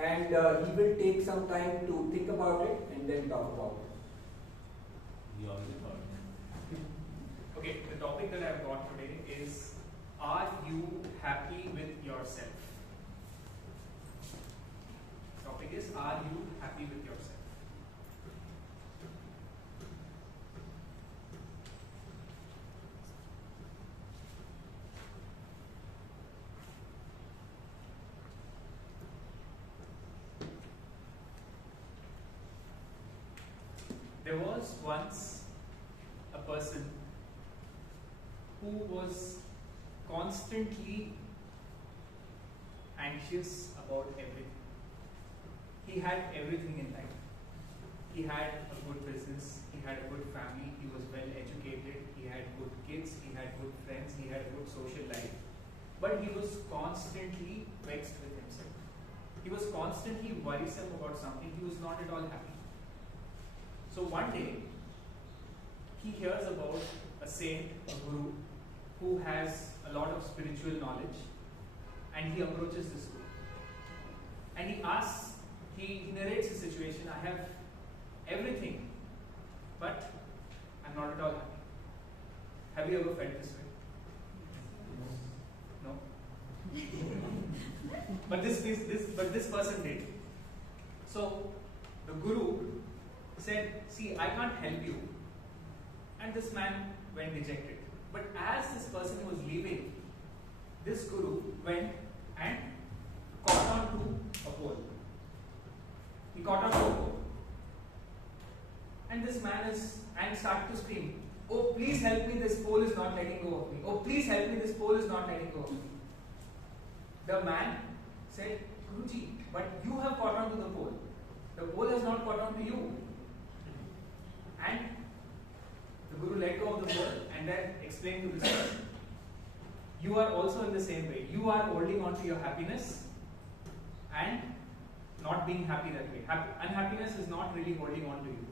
and he will take some time to think about it and then talk about it. Okay, the topic that I've got today is, are you happy with yourself? The topic is, are you happy with yourself? There was once a person who was constantly anxious about everything. He had everything in life. He had a good business, he had a good family, he was well educated, he had good kids, he had good friends, he had a good social life. But he was constantly vexed with himself. He was constantly worrisome about something. He was not at all happy. So one day, he hears about a saint, a guru, who has a lot of spiritual knowledge, and he approaches this guru. And he narrates the situation. I have everything, but I'm not at all happy. Have you ever felt this way? No? But this person did. So the guru said, see, I can't help you. And this man went dejected. But as this person was leaving, this guru went and caught on to a pole. He caught on to a pole. And this man started to scream, oh, please help me, this pole is not letting go of me. Oh, please help me, this pole is not letting go of me. The man said, Guruji, but you have caught on to the pole. The pole has not caught on to you. And the guru let go of the pole and then explained to this person, you are also in the same way. You are holding on to your happiness and not being happy that way. Unhappiness is not really holding on to you.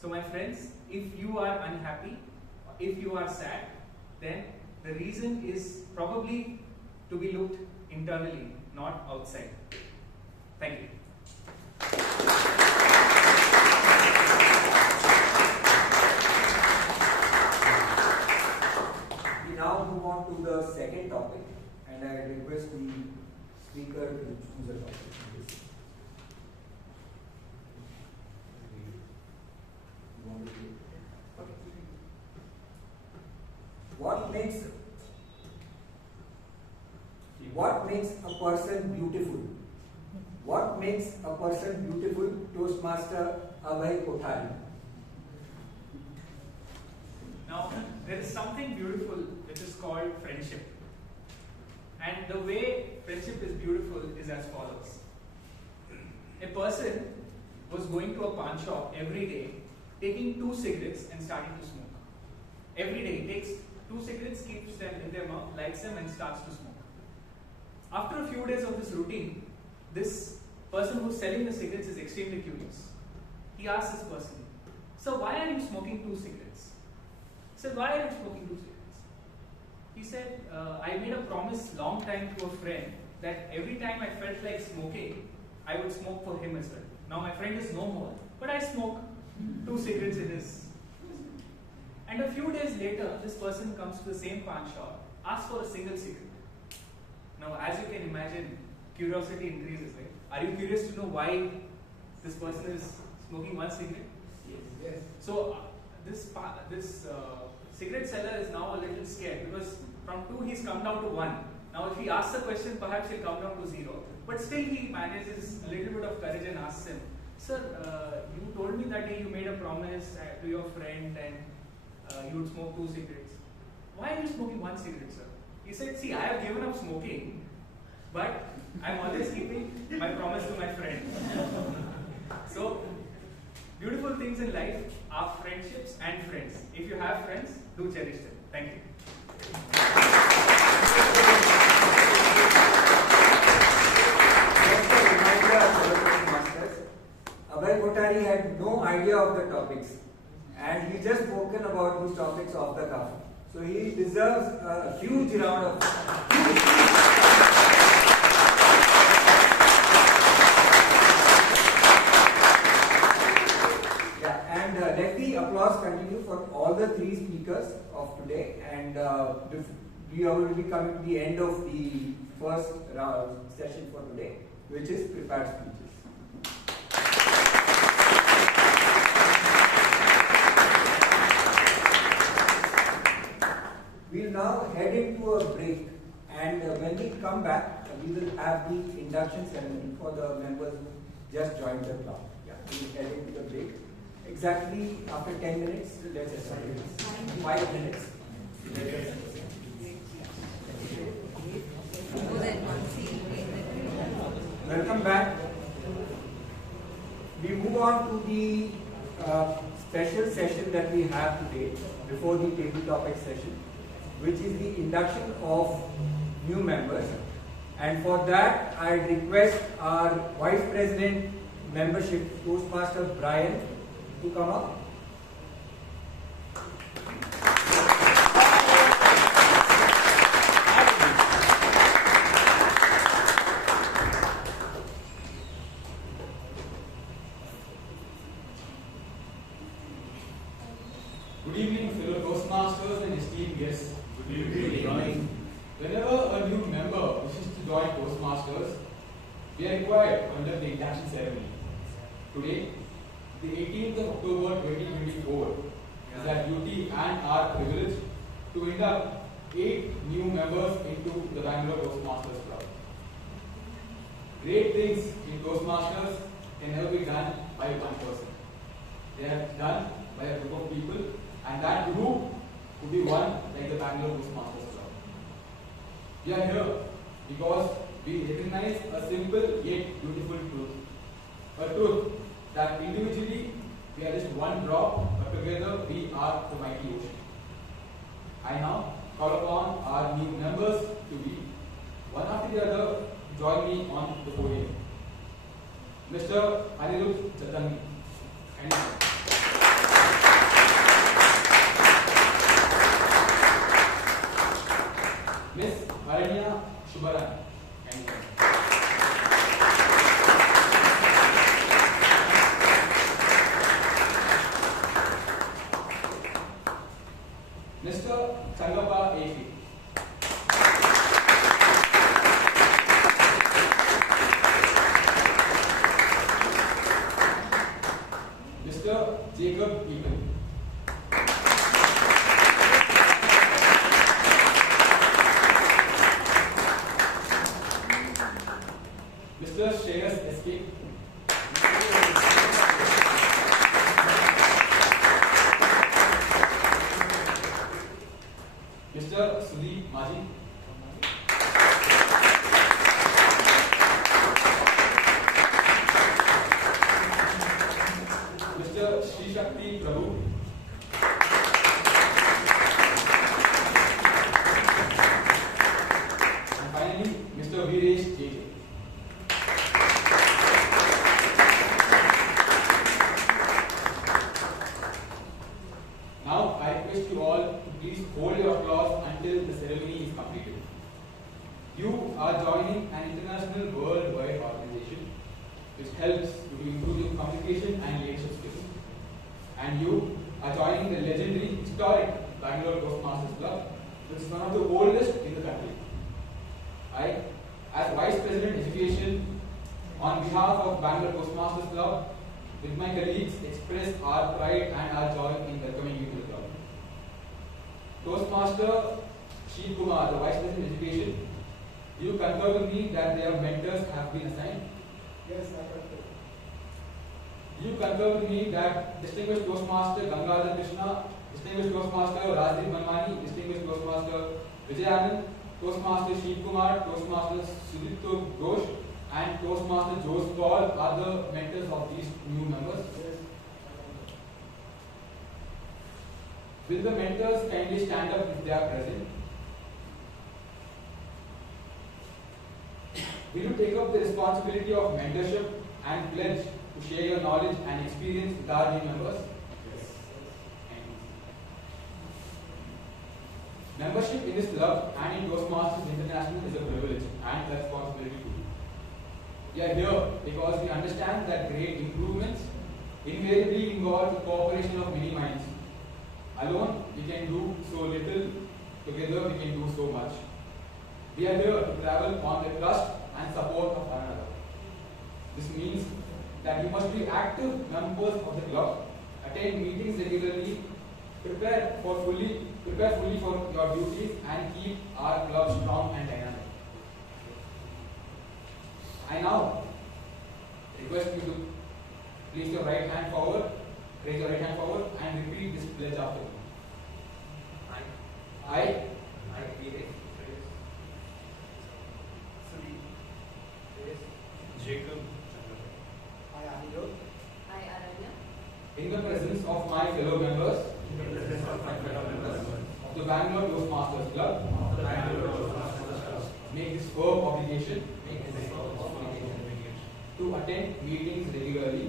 So my friends, if you are unhappy, if you are sad, then the reason is probably to be looked internally, not outside. Thank you. We now move on to the second topic, and I request the speaker to choose a topic. What makes a person beautiful? What makes a person beautiful? Toastmaster Abhay Kothari. Now, there is something beautiful which is called friendship. And the way friendship is beautiful is as follows. A person was going to a pawn shop every day, taking 2 cigarettes and starting to smoke. Every day he takes 2 cigarettes, keeps them in their mouth, lights them and starts to smoke. After a few days of this routine, this person who's selling the cigarettes is extremely curious. He asks this person, so why are you smoking 2 cigarettes? He said, why are you smoking 2 cigarettes? He said, I made a promise long time to a friend that every time I felt like smoking, I would smoke for him as well. Now my friend is no more, but I smoke 2 cigarettes in his. And a few days later, this person comes to the same pawn shop, asks for a single cigarette. Now, as you can imagine, curiosity increases, right? Are you curious to know why this person is smoking 1 cigarette? Yes. So, this cigarette seller is now a little scared because from 2 he's come down to 1. Now, if he asks a question, perhaps he'll come down to 0. But still, he manages a little bit of courage and asks him, sir, you told me that day you made a promise to your friend and you would smoke 2 cigarettes. Why are you smoking 1 cigarette, sir? He said, see, I have given up smoking, but I'm always keeping my promise to my friend. So, beautiful things in life are friendships and friends. If you have friends, do cherish them. Thank you. Just a reminder for the masters, Abhay Kothari had no idea of the topics, and he just spoken about these topics off the cuff. So he deserves a huge round of let the applause continue for all the 3 speakers of today, and we will be coming to the end of the first session for today, which is prepared speeches. We'll now head into a break, and when we come back, we will have the induction ceremony for the members who just joined the club. Yeah, we'll head into the break. exactly after 10 minutes, let us start. 5 minutes. Let us welcome back. We move on to the special session that we have today before the table topic session, which is the induction of new members. And for that, I request our Vice President Membership, Toastmaster Brian, to come up. Good evening, fellow Toastmasters and esteemed guests. Good evening. Whenever a new member wishes to join Toastmasters, we are required to conduct the induction ceremony. Today, the 18th of October 2024, is our duty and our privilege to induct 8 new members into the Bangalore Toastmasters Club. Great things in Toastmasters can never be done by one person. They are done by a group of people, and that group could be one like the Bangalore Toastmasters Club. We are here because we recognize a simple yet beautiful truth. A truth that individually we are just one drop, but together we are the mighty ocean. I now call upon our new members to be, one after the other, join me on the podium. Mr. Anirudh Chatani. Miss Aranha Shubharan. Mr. Changappa A.P. Mr. Jacob Eapen. Mr. Shreyas S.K. Mr. Sudeep Maji. Mr. Srisakthi Prabhu. And finally, Mr. Veeresh J. Now, I request you all to please hold your applause until the ceremony is completed. You are joining an international worldwide organization which helps you to improve your communication and leadership skills. And you are joining the legendary, historic Bangalore Toastmasters Club, which is one of the oldest in the country. I, as Vice President Education, on behalf of Bangalore Toastmasters Club, with my colleagues, express our pride and our joy in welcoming you to the club. Toastmaster Shri Kumar, the Vice President Education, do you concur with me that their mentors have been assigned? Yes, I concur. Do you concur with me that distinguished Toastmaster Gangadhar Krishna, distinguished Toastmaster Rajiv Manmani, distinguished Toastmaster Vijay Anand, Toastmaster Shri Kumar, Toastmaster Sudipto Ghosh, and Toastmaster Jose Paul are the mentors of these new members? Yes. Will the mentors kindly stand up if they are present? Will you take up the responsibility of mentorship and pledge to share your knowledge and experience with our new members? Yes. Membership in this club and in Toastmasters International is a privilege and a responsibility too. We are here because we understand that great improvements invariably involve the cooperation of many minds. Alone, we can do so little. Together, we can do so much. We are here to travel on the trust and support of one another. This means that you must be active members of the club, attend meetings regularly, prepare fully for your duties, and keep our club strong and dynamic. I now request you to place your right hand forward Raise your right hand forward and repeat this pledge after me. I, Veeresh, Jacob, I, Anand, I, Aranha, in the presence of my fellow members of the Bangalore Toastmasters Club, make this firm obligation to attend meetings regularly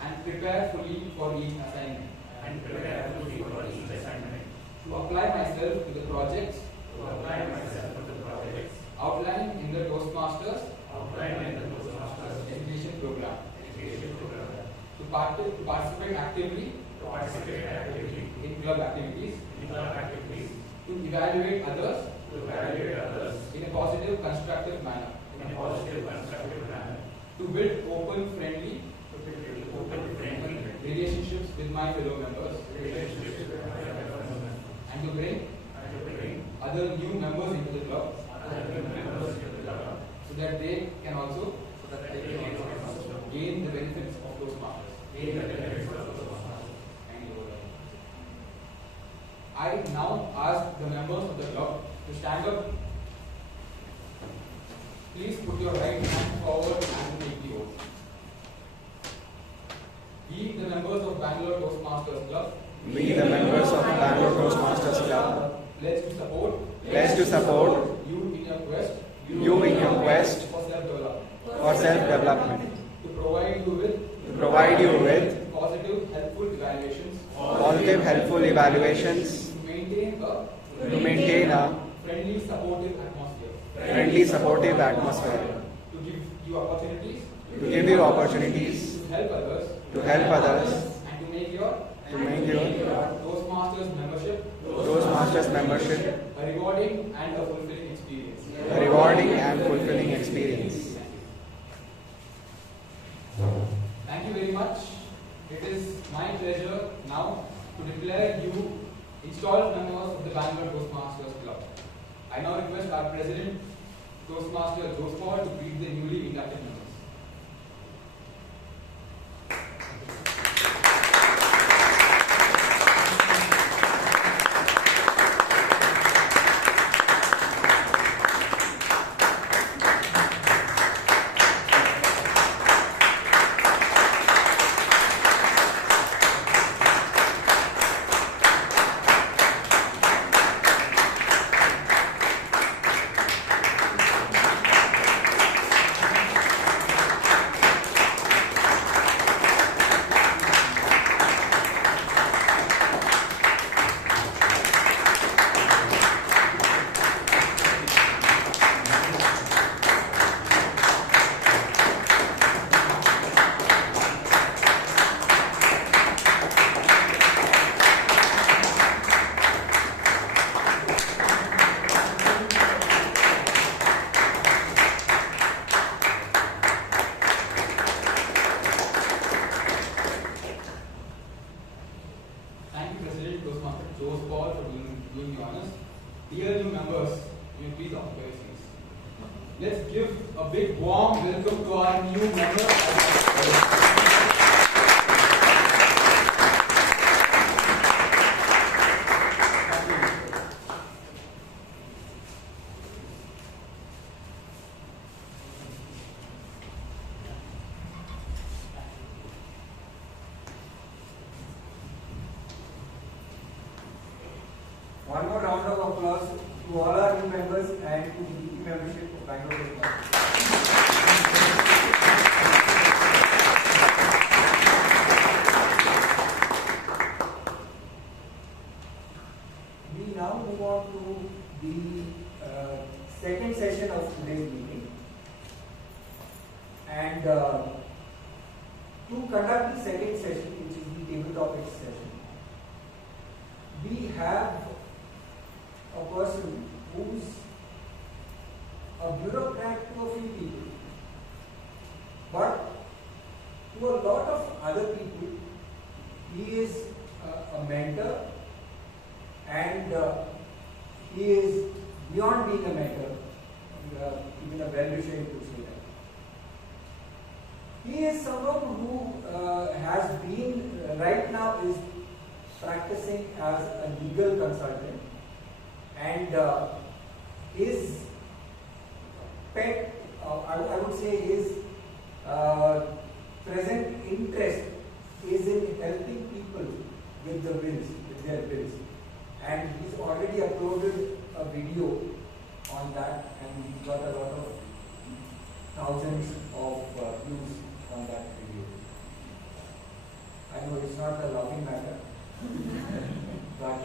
and prepare fully for each assignment. To apply myself to the projects outlined in the Toastmasters education program. To participate actively in club activities. To evaluate others in a positive, constructive manner. To build open, friendly relationships with my fellow members. And to bring other new members into the club so that they can also gain the benefits of Toastmasters. I now ask the members of the club to stand up. Please put your right hand forward and take the oath. We, the members of Bangalore Toastmasters Club, We, the members of Bangalore Toastmasters Club, pledge to support you in your quest for self-development, to provide you with positive, helpful evaluations, to maintain a friendly, supportive atmosphere, to give you opportunities to help others, and to make your Toastmasters membership a rewarding and fulfilling experience. Thank you very much. It is my pleasure now to declare you installed members of the Bangalore Toastmasters Club. I now request our President, Toastmaster Jospal, to greet the newly inducted members. One more round of applause to all our new members and to the membership of Bangalore Toastmasters. We now move on to the second session of today's meeting. And to conduct the second session, which is the table topics session, we have a person who's a bureaucrat to a few people, but to a lot of other people, he is a mentor, and he is beyond being a mentor, even a well-wisher, to say that. He is someone who has been, right now is practicing as a legal consultant, and his pet, I would say his present interest is in helping people with the bills, with their bills. And he's already uploaded a video on that, and he's got a lot of thousands of views on that video. I know it's not a laughing matter, but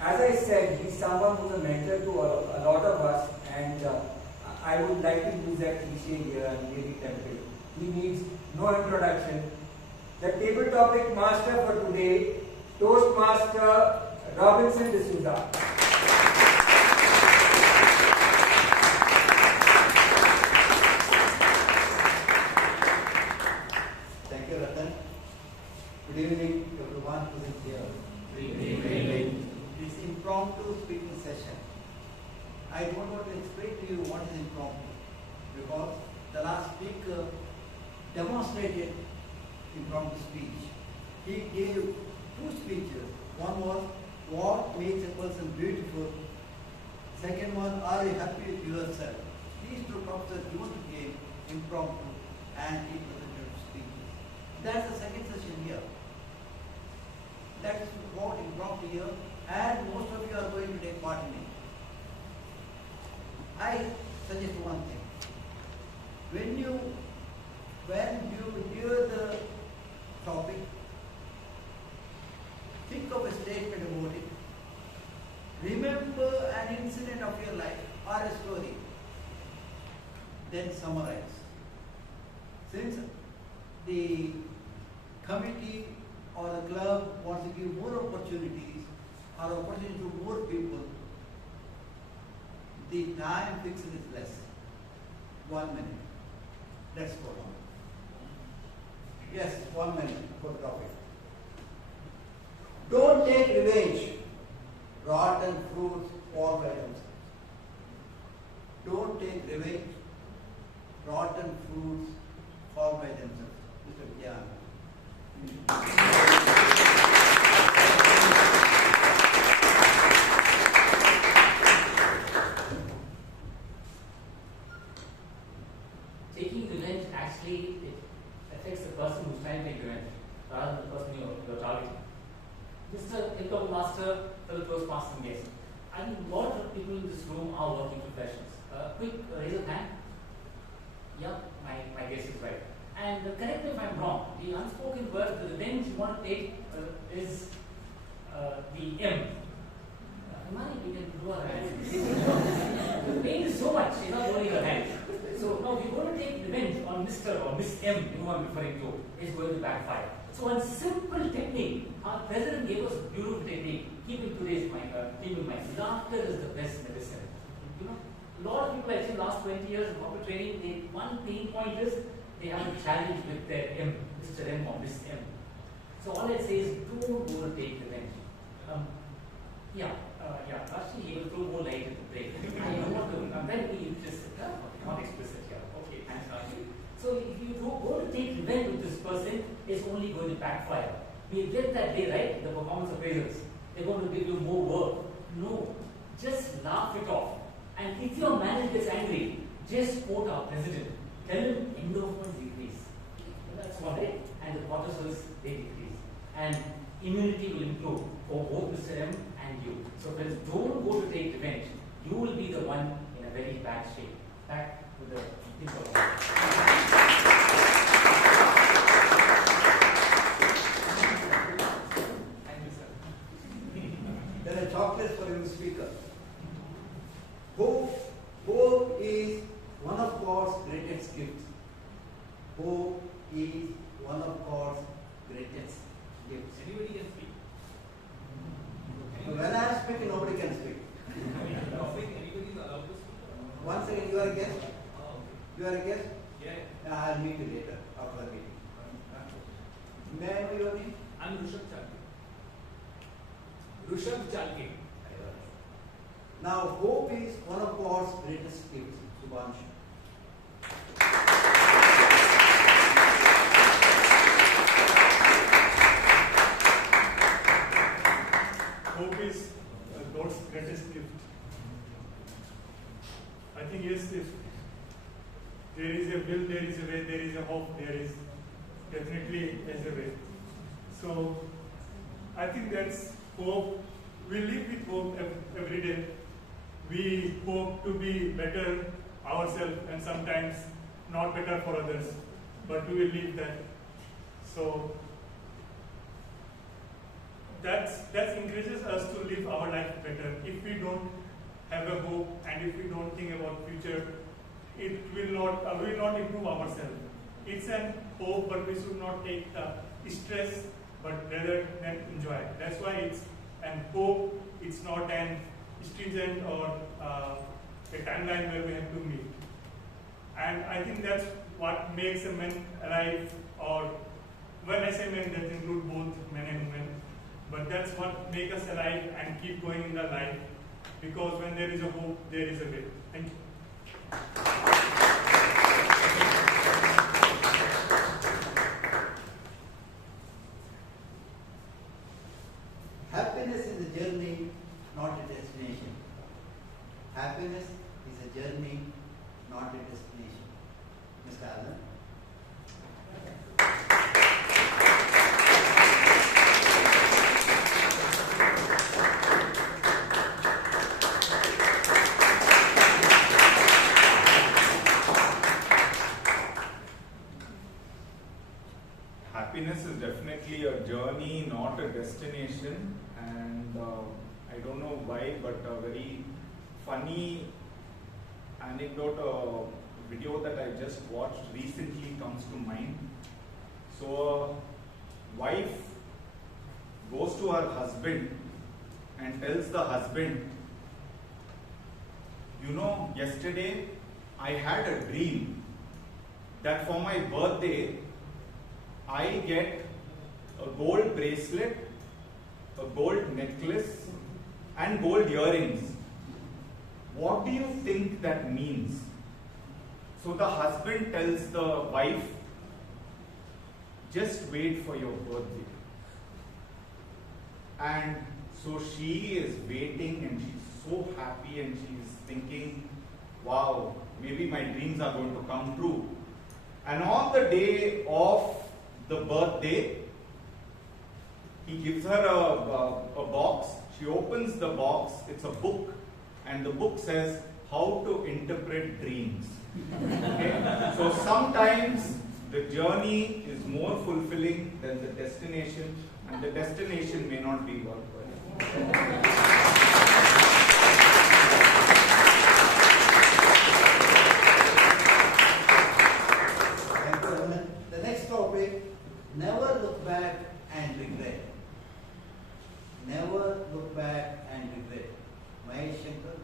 as I said, he's someone who's a mentor to a lot of us, and I would like to use that cliche here and really template. He needs no introduction. The table topic master for today, Toastmaster Robinson D'Souza. Thank you, Ratan. Good evening, everyone who is here. Good evening. This impromptu speaking session. I don't want to explain to you what is impromptu, because the last speaker demonstrated impromptu speech. He gave 2 speeches. One was, what makes a person beautiful? Second one, are you happy with yourself? These 2 topics are given to him impromptu, and he presented speeches. That's the second session here. That is what impromptu here, and most of you are going to take part in it. I suggest one thing. When you hear the topic, think of a statement about it. Remember an incident of your life or a story. Then summarize. Since the committee or the club wants to give more opportunities or opportunity to more people, the time fixed is less. 1 minute. Let's go on. Yes, 1 minute for the topic. Don't take revenge. Rotten fruits fall by themselves. Don't take revenge. Rotten fruits fall by themselves. Mr. Vijay. Taking revenge actually it affects the person who's trying to take revenge rather than the person you're targeting. Mr. Impromptu Master, fellow Toastmaster guest. I mean, a lot of people in this room are working professionals. Quick raise of hand. Yeah, my guess is right. And correct me if I'm wrong. The unspoken word, the revenge you want to take is the M. Money we can do our hands. The pain is so much, you're not holding your hand. So now if you're going to take revenge on Mr. or Miss M, you know what I'm referring to, is going to backfire. So one simple technique, our president gave us a beautiful technique. Keep in today's mind, keep in mind, laughter is the best medicine. You know, a lot of people I think last 20 years of corporate training, one pain point is they have a challenge with their M, Mr. M or Miss M. So all I say is don't go to take revenge. Actually he will throw more light into the break. I don't want to, I'm trying to be implicit, not explicit here. Okay, thanks Rashi. So if you go to take revenge with this person, it's only going to backfire. We get that day, right? The performance appraisals. They're going to give you more work. No, just laugh it off. And if your manager gets angry, just quote our president. Tell him endorphins decrease. That's one, right? And the cortisols, they decrease. And immunity will improve for both Mr. M and you. So friends, don't go to take revenge. You will be the one in a very bad shape. Back to the people. Thank you, sir. There are chocolates for every speaker. Hope is one of God's greatest gifts. Hope is one of God's greatest gifts. Anybody can speak. So when I am speaking, nobody can speak. Anybody is allowed to speak? One second, you are a guest? Oh, okay. You are a guest? Yeah. I'll meet you later after the meeting. May I know your name? I'm Rushabh Chalke. Rushabh Chalke. Now, hope is one of God's greatest gifts, Subhanshu. will there is a way, there is a hope, there is definitely is a way. So I think that's hope. We live with hope every day. We hope to be better ourselves and sometimes not better for others, but we will live that. So that encourages us to live our life better. If we don't have a hope and if we don't think about future, it will not we will not improve ourselves. It's an hope, but we should not take the stress, but rather than enjoy. That's why it's an hope. It's not an stringent or a timeline where we have to meet. And I think that's what makes a man alive. Or when I say men, that include both men and women. But that's what makes us alive and keep going in the life. Because when there is a hope, there is a way. Thank you. Happiness is a journey, not a destination. Happiness is a journey, not a destination. Mr. Anand. Happiness is definitely a journey, not a destination. And I don't know why, but a very funny anecdote, video that I just watched recently comes to mind. So a wife goes to her husband and tells the husband, you know, yesterday I had a dream that for my birthday I get a gold bracelet, a gold necklace and gold earrings. What do you think that means? So the husband tells the wife, just wait for your birthday. And so she is waiting and she's so happy and she's thinking, wow, maybe my dreams are going to come true. And on the day of the birthday, he gives her a box. She opens the box, it's a book, and the book says how to interpret dreams. Okay? So sometimes the journey is more fulfilling than the destination, and the destination may not be worthwhile. The next topic, never look back and regret. Never look back and regret. Mahesh, Shankar.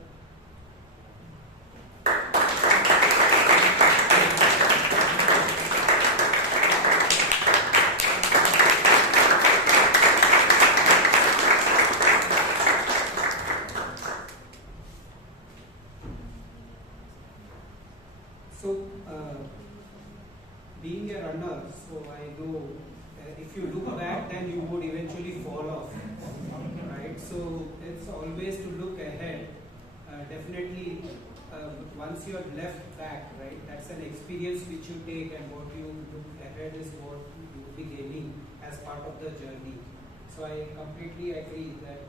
So, being a runner, so I know if you look back, then you would eventually fall off, right? So it's always to look ahead. Definitely, once you have left back, right, that's an experience which you take, and what you look ahead is what you will be gaining as part of the journey. So I completely agree that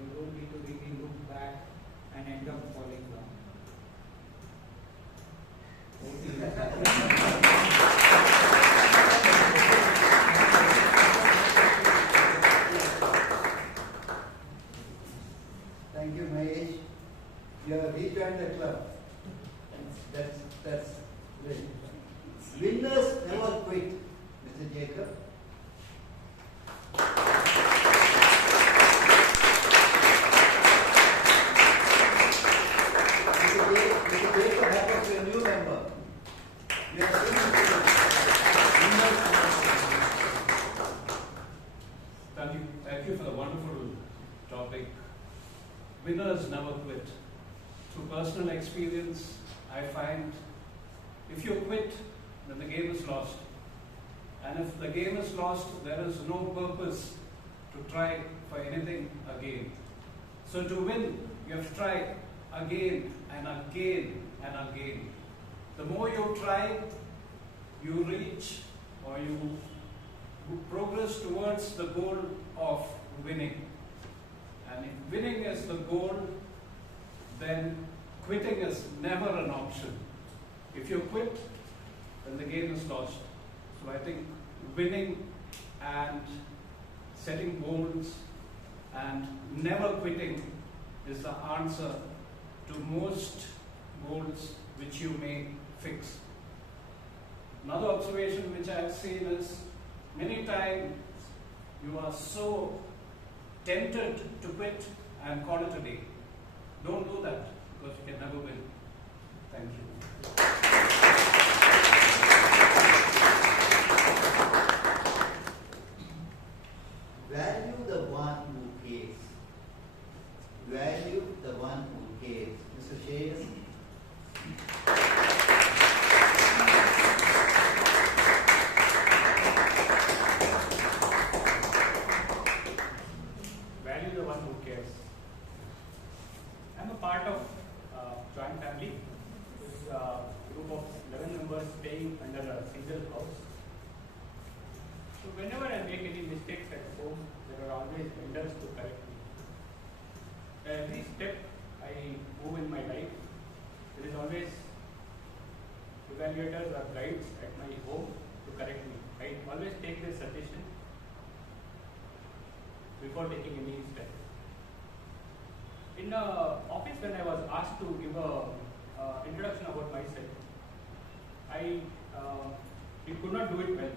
you don't need to really look back and end up falling down. Thank you, Mahesh. You have rejoined the club. That's great. Winners never quit, Mr. Jacob. Mr. Jacob happens to a new member. We are Thank you for the wonderful topic. Winners never quit. Through personal experience, I find if you quit, then the game is lost. And if the game is lost, there is no purpose to try for anything again. So to win, you have to try again and again and again. The more you try, you reach or you progress towards the goal of winning. And if winning is the goal, then quitting is never an option. If you quit, then the game is lost. So I think winning and setting goals and never quitting is the answer to most goals which you may fix. Another observation which I have seen is many times you are so tempted to quit and call it a day. Don't do that because you can never win. Thank you. Value the one who cares. Value the one who cares. Mr. Shreyas. Value the one who cares. I'm a part of joint family. It's a group of 11 members staying under a single house. So whenever I make any mistakes at home, there are always elders to correct me. Every step I move in my life, there is always evaluators or guides at my home to correct me. I always take their suggestion before taking any step. In the office, when I was asked to give a introduction about myself, I could not do it well,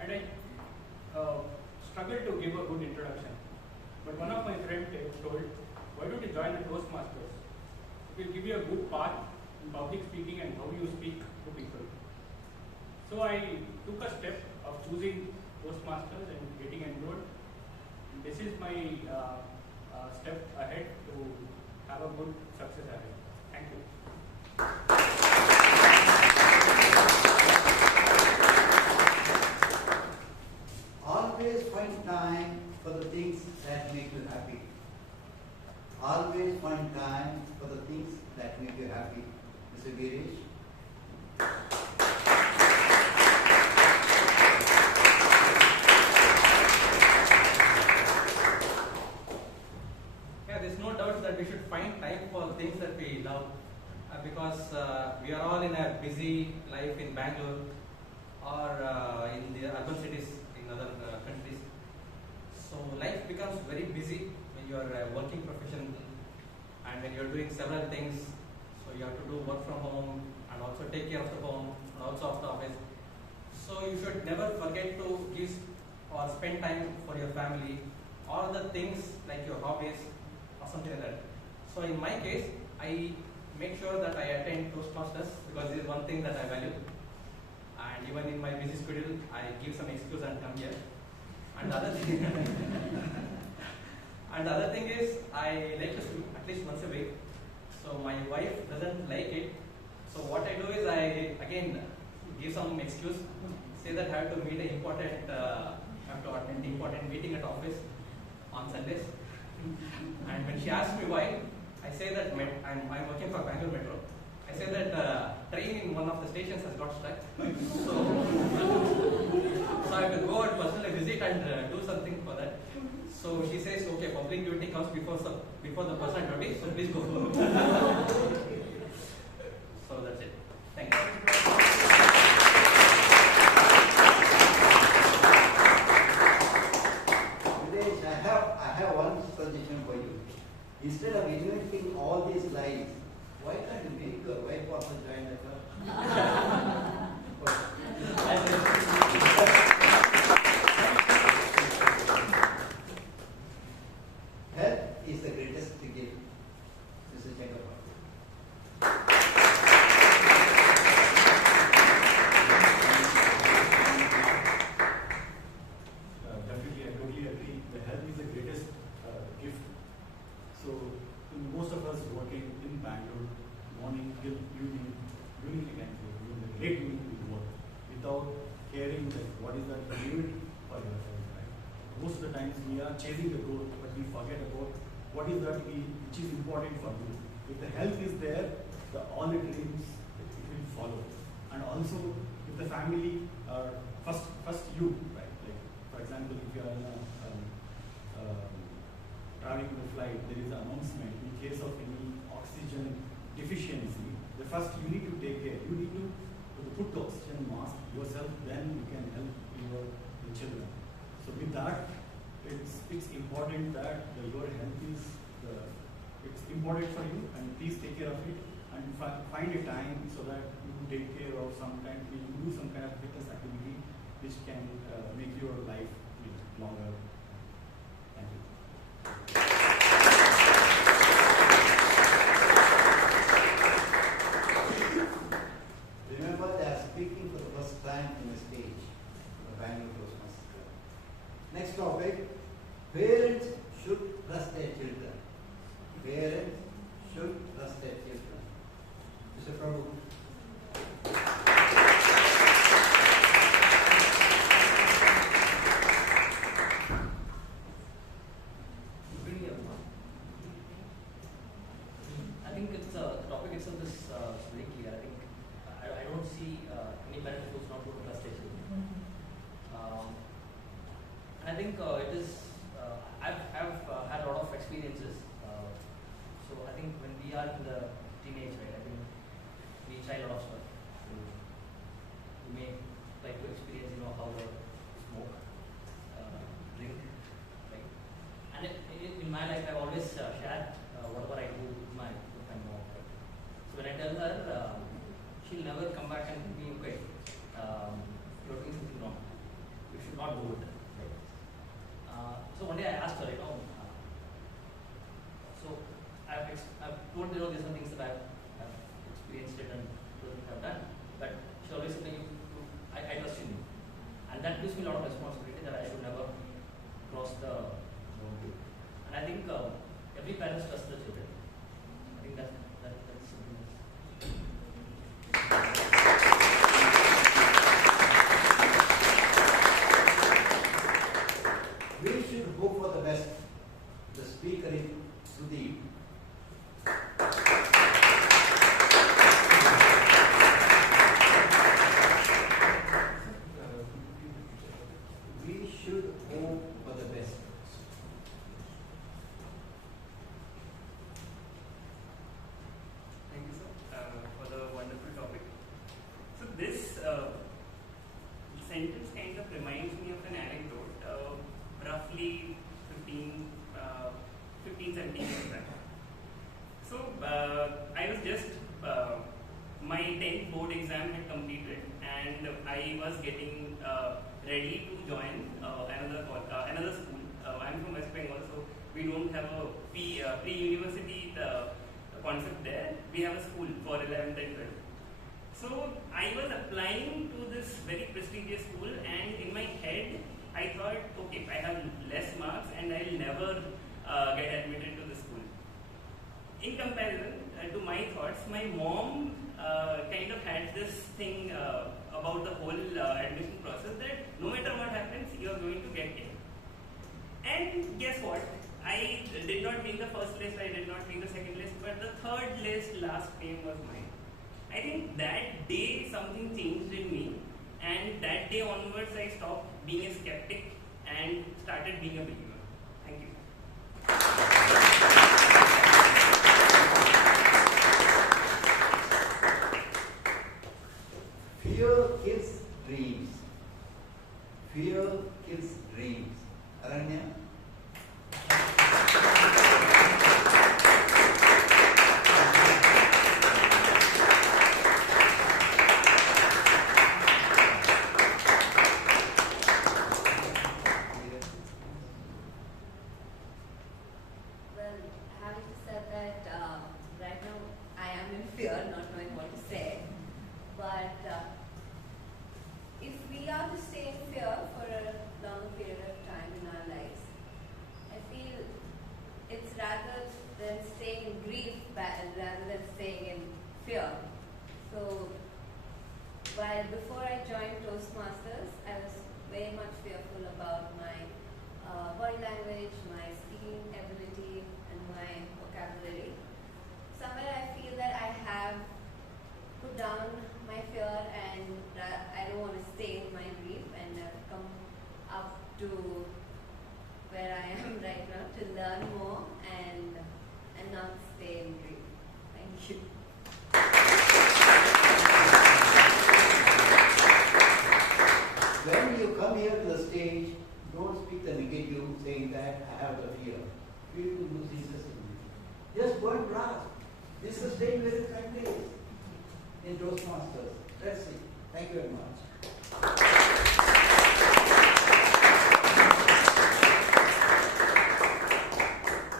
and I struggled to give a good introduction. But one of my friends told, "Why don't you join the Toastmasters? It will give you a good path in public speaking and how you speak to people." So I took a step of choosing Toastmasters and getting enrolled. And this is my step ahead to have a good success ahead. Thank you. Always find time for the things that make you happy. Always find time for the things that make you happy. Mr. Veeresh. Yeah, there's no doubt that we should find time for things that we love because we are all in a busy life in Bangalore or in the urban cities in other countries. So life becomes very busy when you are a working professional and when you are doing several things. So you have to do work from home and also take care of the home and also of the office. So you should never forget to give or spend time for your family or the things like your hobbies or something like that. So in my case, I make sure that I attend Toastmasters because this is one thing that I value. And even in my busy schedule, I give some excuse and come here. And the other thing, and the other thing is, I like to sleep at least once a week. So my wife doesn't like it. So what I do is I again give some excuse, say that I have to meet an important, have to attend an important meeting at office on Sundays. And when she asks me why, I say that I'm working for Bangalore Metro. I say that train in one of the stations has got stuck. So I have to go and personally visit and do something for that. So she says, okay, public duty comes before the personal duty, so please go. So that's it. Thank you. Vijay, I have one suggestion for you. Instead of inventing all these lies, why can't you make your wife also join the club? Health is the greatest gift. This is Changappa. Definitely, I totally agree. The health is the greatest gift. So, most of us working in Bangalore, morning till evening, again, late evening we work without caring that what is the limit for your health. Right? Most of the times we are chasing the goal, but we forget about what is that which is important for you. If the health is there, all the dreams it will follow. And also, if if the family first you, right? Like for example, if you are in a traveling the flight, there is an announcement in case of any oxygen deficiency. The first you need to take care. You need to put the oxygen mask yourself. Then you can help your children. So with that, it's important that your health is it's important for you, and please take care of it and find a time so that you take care of some kind, you do some kind of fitness activity which can make your life longer. Thank you. Remember, they are speaking for the first time in the stage, the Bangalore Toastmasters. Next topic, parents should trust their children. Parents should trust their children. Mr. Prabhu. I think it's the topic itself is very clear. I think I don't see any parent who's not going to trust their children. And I think it is. I've had a lot of experiences. So I think when we are in the teenage, right, I think we try a lot of stuff. So we may like to experience, how to smoke, drink, right? And in my life, I've always shared whatever I do with my mom. Right? So when I tell her, she'll never come back and be okay. You're doing something wrong. You should not do it. Right? So one day I asked her, so I've told there's some things that I've experienced it and things I've done, but she always said, I trust in you. And that gives me a lot of responsibility that I should never cross the boundary. And I think every parent trusts their children. I think that's something else. We should hope for the best. The speaker is Sudeep. We should hope for the best. Thank you, sir, for the wonderful topic. So this sentence kind of reminds me of an anecdote, roughly 17 years back. So I was just, my 10th board exam had completed and I was getting ready to join another school. I'm from West Bengal, so we don't have a pre-university concept there. We have a school for 11th and 12th. So I was applying to this very prestigious school, and in my head I thought, okay, I have less marks and I'll never get admitted to the school. In comparison to my thoughts, my mom kind of had this thing about the whole admission process, that no matter what happens, you are going to get in. And guess what? I did not win the first list, I did not win the second list, but the third list, last name was mine. I think that day something changed in me, and that day onwards I stopped being a skeptic and started being a believer. Thank you. Fear kills dreams. Fear kills dreams. Aranha? Well, having said that, right now I am in fear, not knowing what to say. But if we are to stay in fear for a longer period of time in our lives, where I am right now to learn more and not stay in dream. Thank you. When you come here to the stage, don't speak the negative, saying that I have the fear. Fear to lose Jesus in you. Just go and grasp. This is the stage where you can play in Toastmasters. Let's see. Thank you very much.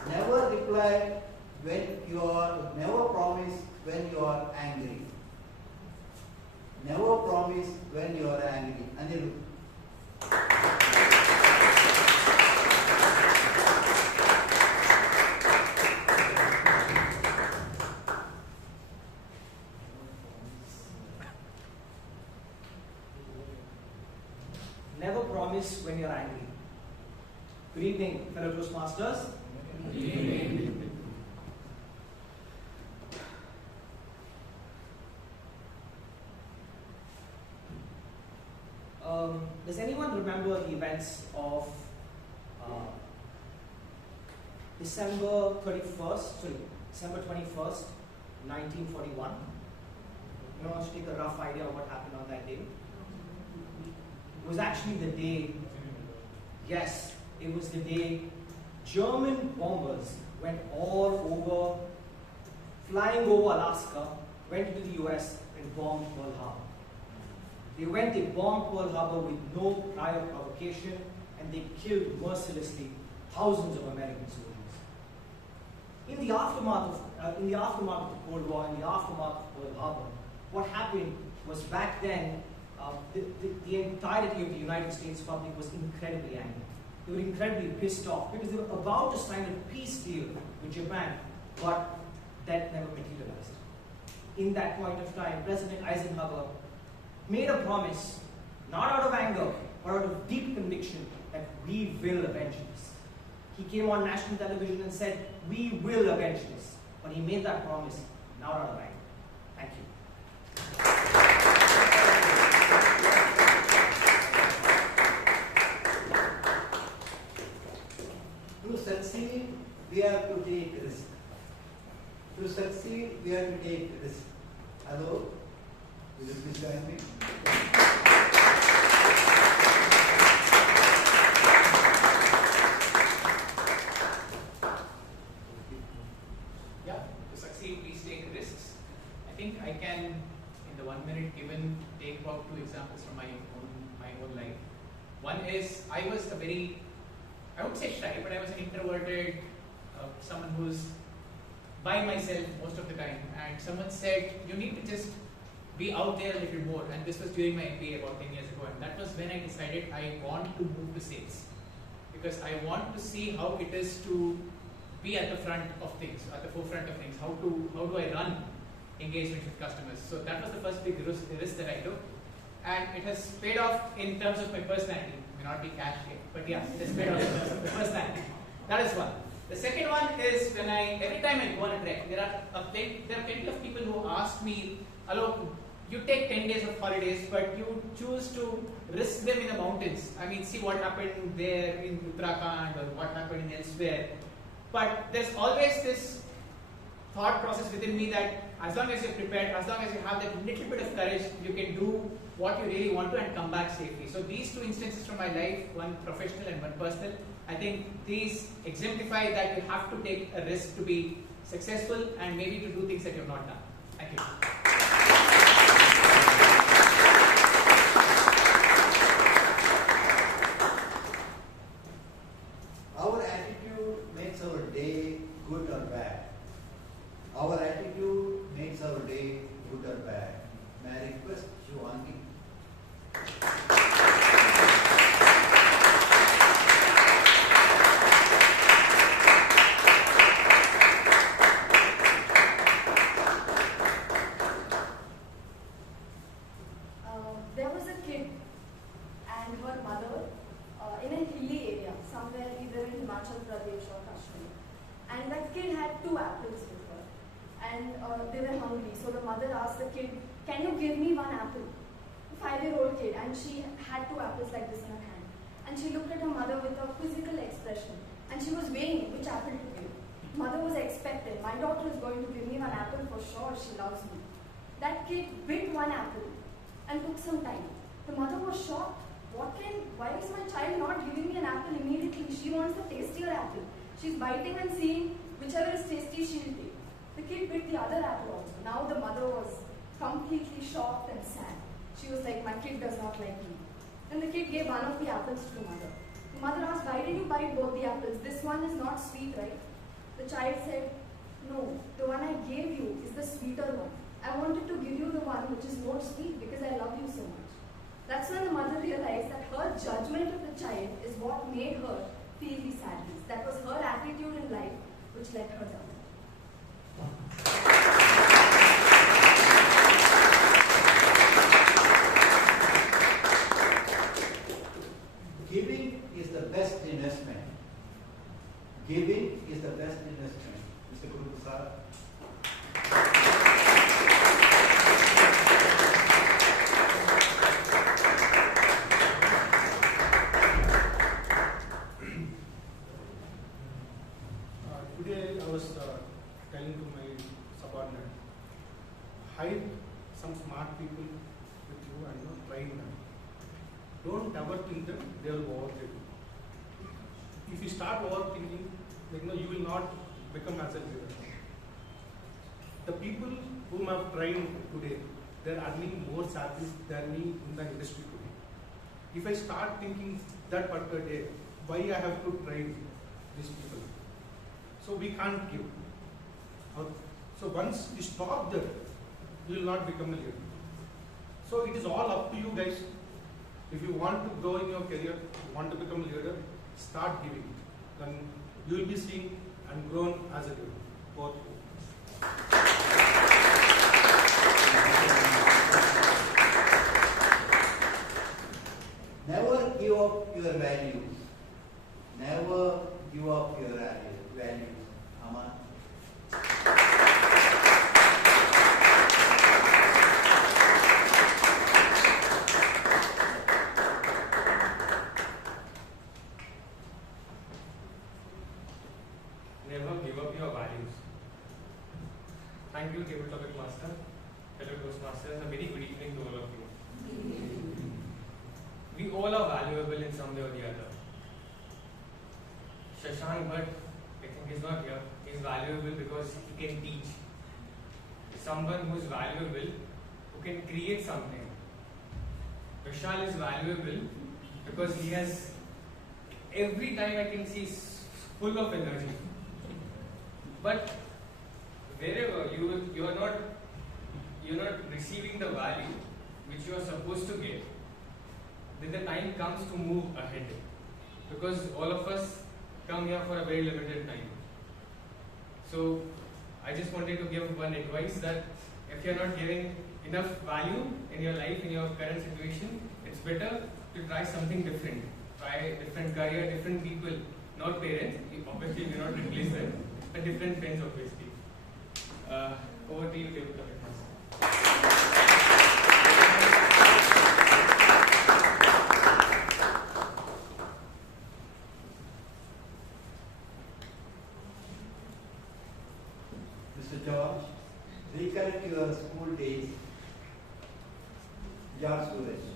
Never reply when you are, never promise when you are angry. Never promise when you are angry. Anil. Never promise when you're angry. Good evening, fellow Toastmasters. Good evening. Does anyone remember the events of December 21st, 1941? You want to take a rough idea of what happened on that day? It was actually the day, yes, it was the day German bombers went all over, flying over Alaska, went into the US and bombed Pearl Harbor. They bombed Pearl Harbor with no prior provocation, and they killed mercilessly thousands of American soldiers. In the aftermath of the Cold War, in the aftermath of Pearl Harbor, what happened was back then, the entirety of the United States public was incredibly angry. They were incredibly pissed off because they were about to sign a peace deal with Japan, but that never materialized. In that point of time, President Eisenhower made a promise, not out of anger, but out of deep conviction, that we will avenge this. He came on national television and said, we will avenge this. But he made that promise, not out of anger. Thank you. To succeed, we have to take risk. To succeed, we have to take risk. Hello? Will you please join me? Yeah, to succeed, please take risks. I think I can, in the 1 minute given, take about 2 examples from my own life. One is, I was a very, I would say shy, but I was an introverted, someone who's by myself most of the time. And someone said, you need to just be out there a little more. And this was during my MBA about 10 years ago. And that was when I decided I want to move to sales. Because I want to see how it is to be at the front of things, at the forefront of things. How do I run engagement with customers? So that was the first big risk that I took. And it has paid off in terms of my personality. It may not be cash yet, but yeah, it has paid off in terms of my personality. That is one. The second one is when every time I go on a trek, there are plenty of people who ask me, hello, you take 10 days of holidays, but you choose to risk them in the mountains. I mean, see what happened there in Uttarakhand or what happened elsewhere. But there's always this thought process within me that as long as you're prepared, as long as you have that little bit of courage, you can do what you really want to and come back safely. So these 2 instances from my life, one professional and one personal, I think these exemplify that you have to take a risk to be successful and maybe to do things that you have not done. Thank you. Our attitude makes our day good or bad. Our attitude makes our day good or bad. May I request Shivangi? There was a kid and her mother in a hilly area, somewhere either in Himachal Pradesh or Kashmir. And that kid had 2 apples with her. And they were hungry. So the mother asked the kid, can you give me 1 apple? A 5-year-old kid. And she had 2 apples like this in her hand. And and she looked at her mother with a quizzical expression, and she was weighing which apple to give. Mother was expectant. My daughter is going to give me one apple for sure. She loves me. That kid bit one apple and took some time. The mother was shocked. Why is my child not giving me an apple immediately? She wants the tastier apple. She's biting and seeing whichever is tasty she'll take. The kid bit the other apple also. Now the mother was completely shocked and sad. She was like, my kid does not like me. Then the kid gave one of the apples to the mother. The mother asked, why did you bite both the apples? This one is not sweet, right? The child said, no, the one I gave you is the sweeter one. I wanted to give you the one which is more sweet because I love you so much. That's when the mother realized that her judgment of the child is what made her feel the sadness. That was her attitude in life which let her down. Giving is the best investment. Giving is the best investment. Mr. Guru Prasad. Today I was telling to my subordinate, hide some smart people with you and train them. Don't ever think that they will overtake you. If you start overthinking, you will not become as a leader. The people whom I have trained today, they are earning more salaries than me in the industry today. If I start thinking that particular day, why I have to train these people? So we can't give. So once you stop that, you will not become a leader. So it is all up to you guys. If you want to grow in your career, you want to become a leader, start giving. Then you will be seen and grown as a leader. Both. Never give up your values. Never give up your values. Aman. Never give up your values. Thank you, Table Topic Master, fellow Toastmasters. A very good evening to all of you. We all are valuable in some way or the other. Shashank, but I think he's not here. He's valuable because he can teach. Someone who is valuable, who can create something. Vishal is valuable because he has, every time I can see, he's full of energy. But wherever you're not receiving the value which you are supposed to get, then the time comes to move ahead. Because all of us come here for a very limited time. So I just wanted to give one advice that if you're not giving enough value in your life, in your current situation, it's better to try something different. Try different career, different people, not parents. Obviously, you will not replace them, but different friends, obviously. Over to you, Table Topic Master. Mr. George, recollect your school days. George Suresh.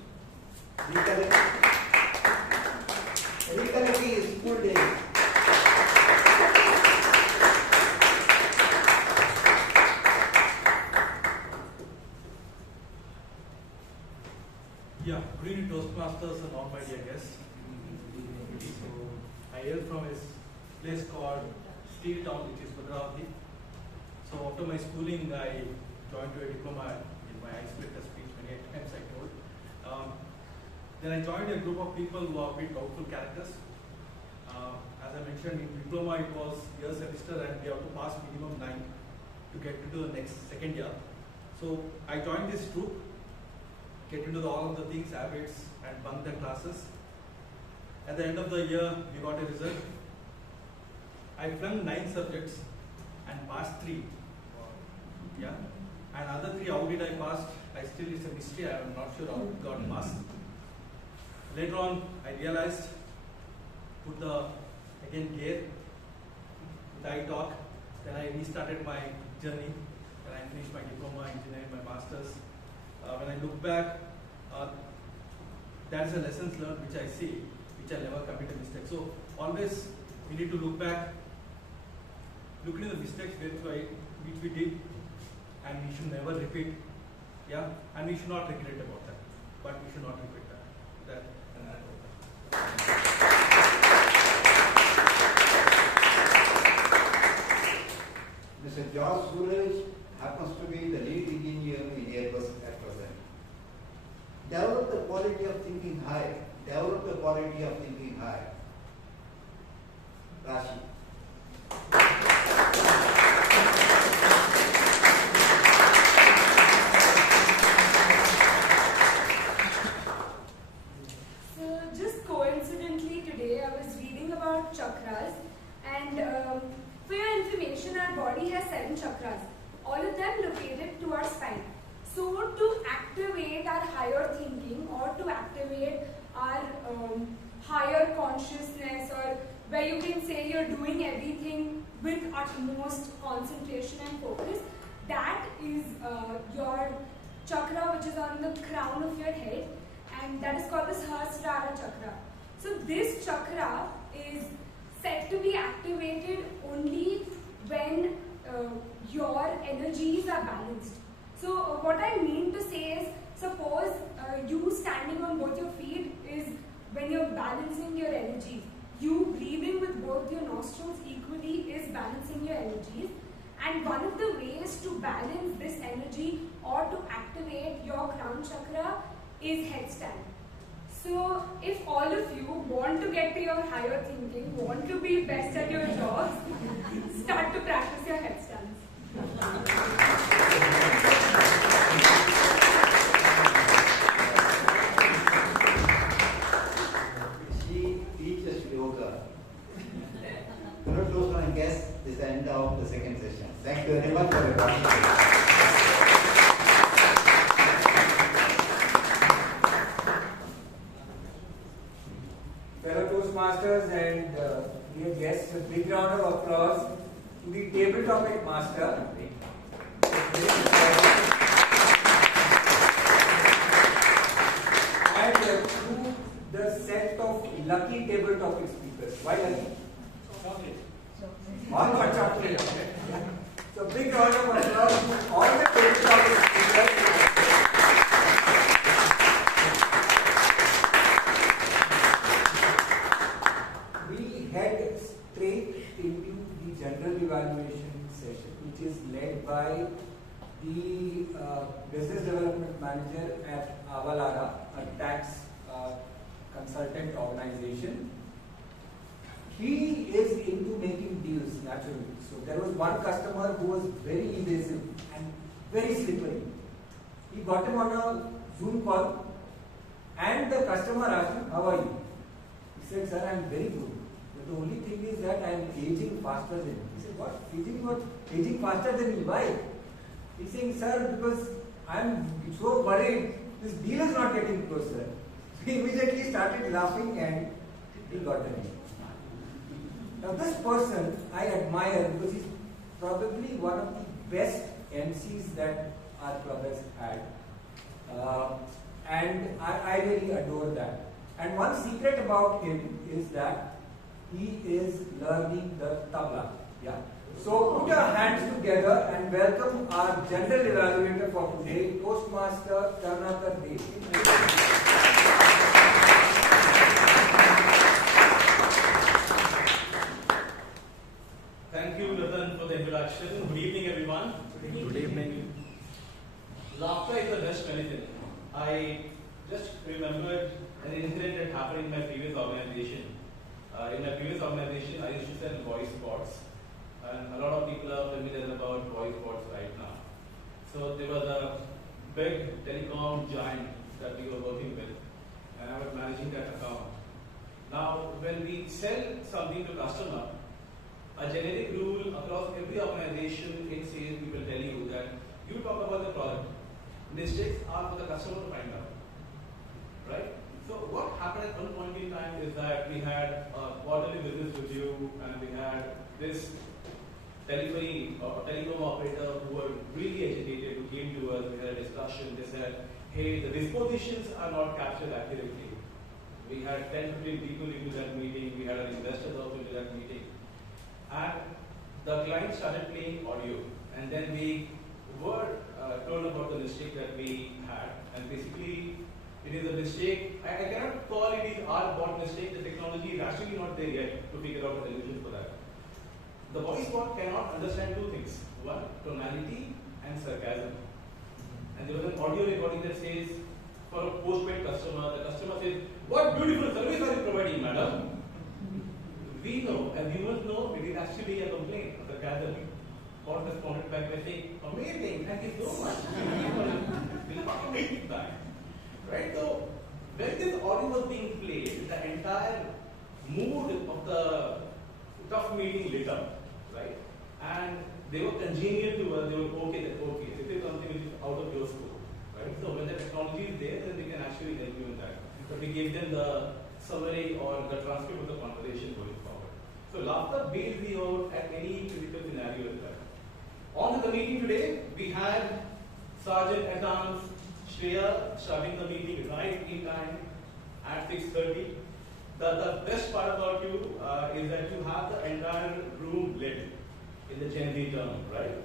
Recollect his school days. Yeah, good evening Toastmasters and all my dear guests. So, I hail from a place called Steel Town, which is Kothari. So after my schooling, I joined to a diploma in my icebreaker speech many times I told. Then I joined a group of people who are bit doubtful characters. As I mentioned, in diploma it was year semester and we have to pass minimum 9 to get into the next second year. So I joined this group, get into all of the things, habits and bunk the classes. At the end of the year, we got a result. I flunked 9 subjects and passed 3. Yeah. And other 3, how did I pass? I still, it's a mystery. I am not sure how it got passed. Later on, I realized put the gear, I talk, then I restarted my journey, and I finished my diploma, engineering, my masters. When I look back, that is a lessons learned which I see, which I never commit a mistake. So always we need to look back, look into the mistakes which we did, and we should never repeat. Yeah, and we should not regret about that. But we should not repeat that. Mr. George Suresh happens to be the lead engineer in Airbus at present. Develop the quality of thinking high. Develop the quality of thinking high. Rashi. So just coincidentally today I was reading about chakras, and for your information, our body has 7 chakras, all of them located to our spine. So to activate our higher thinking, or to activate our higher consciousness, or where you can say you're doing everything with utmost concentration and focus, that is your chakra which is on the crown of your head, and that is called the Sahasrara chakra. So this chakra is said to be activated only when your energies are balanced. So what I mean to say is, suppose you standing on both your feet is when you're balancing your energies. You breathing with both your nostrils equally is balancing your energies. And one of the ways to balance this energy or to activate your crown chakra is headstand. So if all of you want to get to your higher thinking, want to be best at your jobs, start to practice your headstands. She teaches yoga. Fellow Toastmasters and guests, this is the end of the second session. Thank you very much for your participation. Fellow Toastmasters and dear guests, a big round of applause to the table topic master and to the set of lucky table topic speakers. Why lucky? Chocolate. All got chocolate. So big round of applause to all the table topic speakers. General evaluation session, which is led by the business development manager at Avalara, a tax consultant organization. He is into making deals naturally. So there was one customer who was very evasive and very slippery. He got him on a Zoom call, and the customer asked him, "How are you?" He said, "Sir, I am very good. The only thing is that I am aging faster than you." He said, "What? Aging faster than me? Why?" He's saying, "Sir, because I am so worried, this deal is not getting closer." He immediately started laughing and he got the deal. Now this person I admire because he's probably one of the best MCs that our club has had. And I really adore that. And one secret about him is that he is learning the tabla. Yeah. So put your hands together and welcome our general evaluator for today, Toastmaster Shanmugam. Thank you, Nathan, for the introduction. Good evening, everyone. Good evening. Laughter is the best medicine. I just remembered an incident that happened in my previous organization. In my previous organization, I used to sell voice bots, and a lot of people are familiar about voice bots right now. So there was a big telecom giant that we were working with, and I was managing that account. Now, when we sell something to customer, a generic rule across every organization in sales, we will tell you that you talk about the product. Mistakes are for the customer to find out, right? So what happened at one point in time is that we had a quarterly business review and we had this telephony or telecom operator who were really agitated, who came to us, we had a discussion, they said, hey, the dispositions are not captured accurately. We had 10 to 15 people into that meeting, we had an investor also into that meeting. And the client started playing audio, and then we were told about the mistake that we had, and basically it is a mistake. I cannot call it is our bot mistake. The technology is actually not there yet to figure out a solution for that. The voice bot cannot understand two things. One, tonality and sarcasm. And there was an audio recording that says, for a postpaid customer, the customer says, what beautiful service are you providing, madam? We know, and humans know, it is actually a complaint, a sarcasm. Bot responded back by saying, amazing, thank you so much. We'll not make it back. Right? So, when this audio was being played, the entire mood of the tough meeting lit up, right? And they were congenial to us, they were okay, this is something which is out of your scope, right? So, when the technology is there, then we can actually help you in that. But we gave them the summary or the transcript of the conversation going forward. So, laughter bails you out at any critical scenario as well. On to the meeting today, we had Sergeant at Arms Shreya starting the meeting right in time at 6:30. The best part about you is that you have the entire room lit in the Gen Z term, right?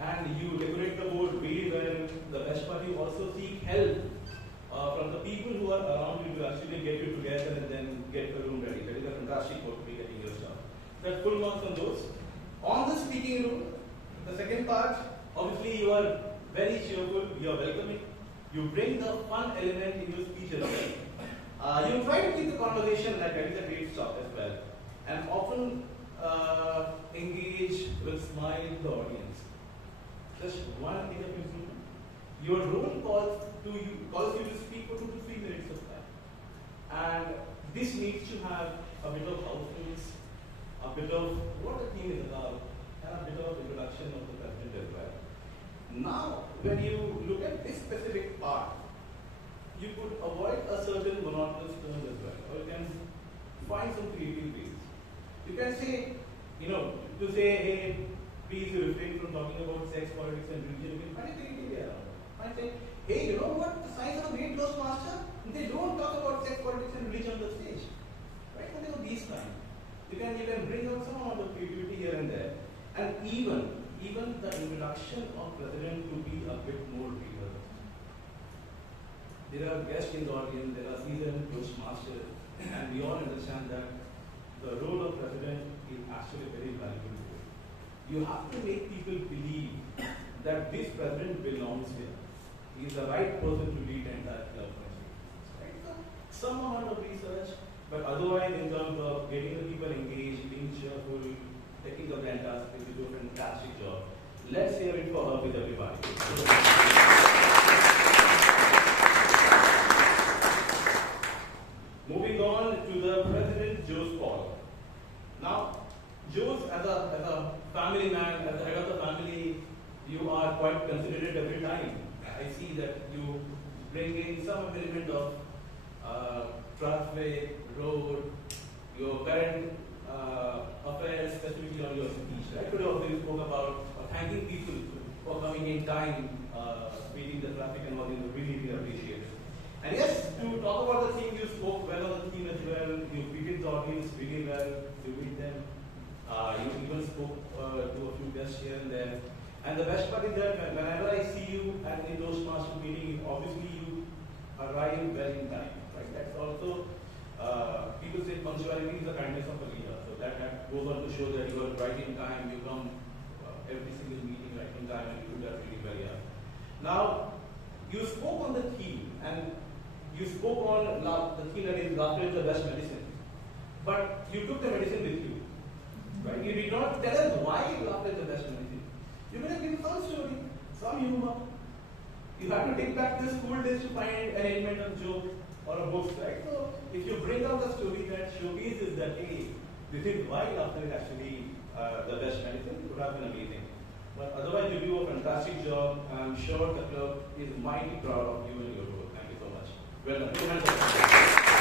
And you decorate the board really well. The best part, you also seek help from the people who are around you to actually get you together and then get the room ready. That is a fantastic work to be getting your stuff. That's full marks on those. On the speaking room, the second part, obviously you are very cheerful, you are welcoming. You bring the fun element in your speech as well. You try to keep the conversation light, that is a great stuff as well. And often engage with smile in the audience. Just one thing of improvement. Your role calls you to speak for 2 to 3 minutes of time. And this needs to have a bit of house, a bit of what the theme is about, and a bit of introduction of the president as well. Now, when you look at this specific part, you could avoid a certain monotonous term as well, or you can find some creative ways. You can say, to say, hey, please refrain from talking about sex, politics, and religion. You can find a creative way around it. Might say, hey, you know what? The signs of a great Toastmaster? They don't talk about sex, politics, and religion on the stage. Right? Something of these kinds. You can bring out some amount of creativity here and there. And even the introduction of president to be a bit more real. There are guests in the audience, there are seasoned Toastmasters, and we all understand that the role of president is actually very valuable. You have to make people believe that this president belongs here. He is the right person to lead the entire club. Right? So, some amount of research, but otherwise in terms of getting the people engaged, being cheerful, taking the brand task, they do a fantastic job. Let's hear it for her with everybody. Moving on to the President Joe's Paul. Now, Joe's as a family man, as the head of the family, you are quite considerate every time. I see that you bring in some element of traffic, road, your current affairs, specifically on your speech. Right? Today also you spoke about thanking people for coming in time, beating the traffic and all these, really appreciate it. And yes, to talk about the theme, you spoke well on the theme as well, you greeted the audience really well, you meet them, you even spoke to a few guests here and there. And the best part is that whenever I see you at a Toastmaster meeting, obviously you arrive well in time. Right? That's also, people say punctuality is the kindness of a leader. So that goes on to show that you are right in time, you come every single meeting right in time, and you do that really well. Yeah. Now, you spoke on the theme, and you spoke on the theme that is laughter is the best medicine. But you took the medicine with you. Right? You did not tell us why laughter is the best medicine. You could have given some story, some humor. You have to take back to the school days to find an element of joke or a book, right? So if you bring out the story that showcases that, hey, this is why laughter is actually the best medicine, it would have been amazing. But otherwise, you do a fantastic job. I'm sure the club is mighty proud of you and your work. Thank you so much. Well done. 2 hands up.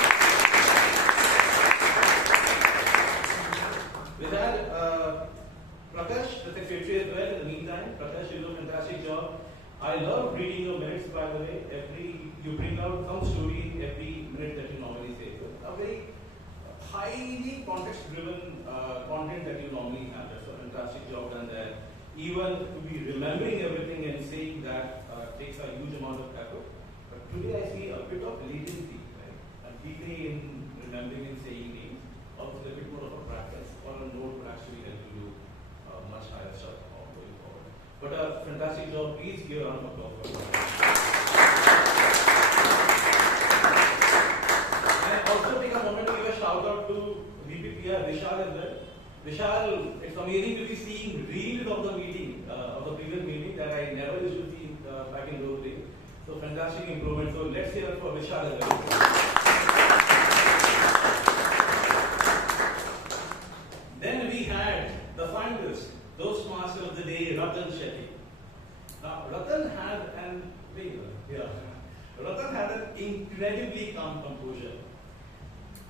I love reading your minutes, by the way. You bring out some story every minute that you normally say. So a very highly context-driven content that you normally have. That's a fantastic job done there. Even to be remembering everything and saying that takes a huge amount of effort. But today I see a bit of latency, right? And deeply in remembering and saying names. Also a bit more of a practice or a note would actually help you do much higher stuff going forward. But a fantastic job. Please give a round of applause for that. And also take a moment to give a shout out to VPPR Vishal as well. Vishal, it's amazing to be seeing reels of the meeting, of the previous meeting that I never used to see back in those days. So fantastic improvement. So let's hear it for Vishal as well. Then we had the finalist, Toastmaster of the day, Shetty. Now, Ratan had an incredibly calm composure.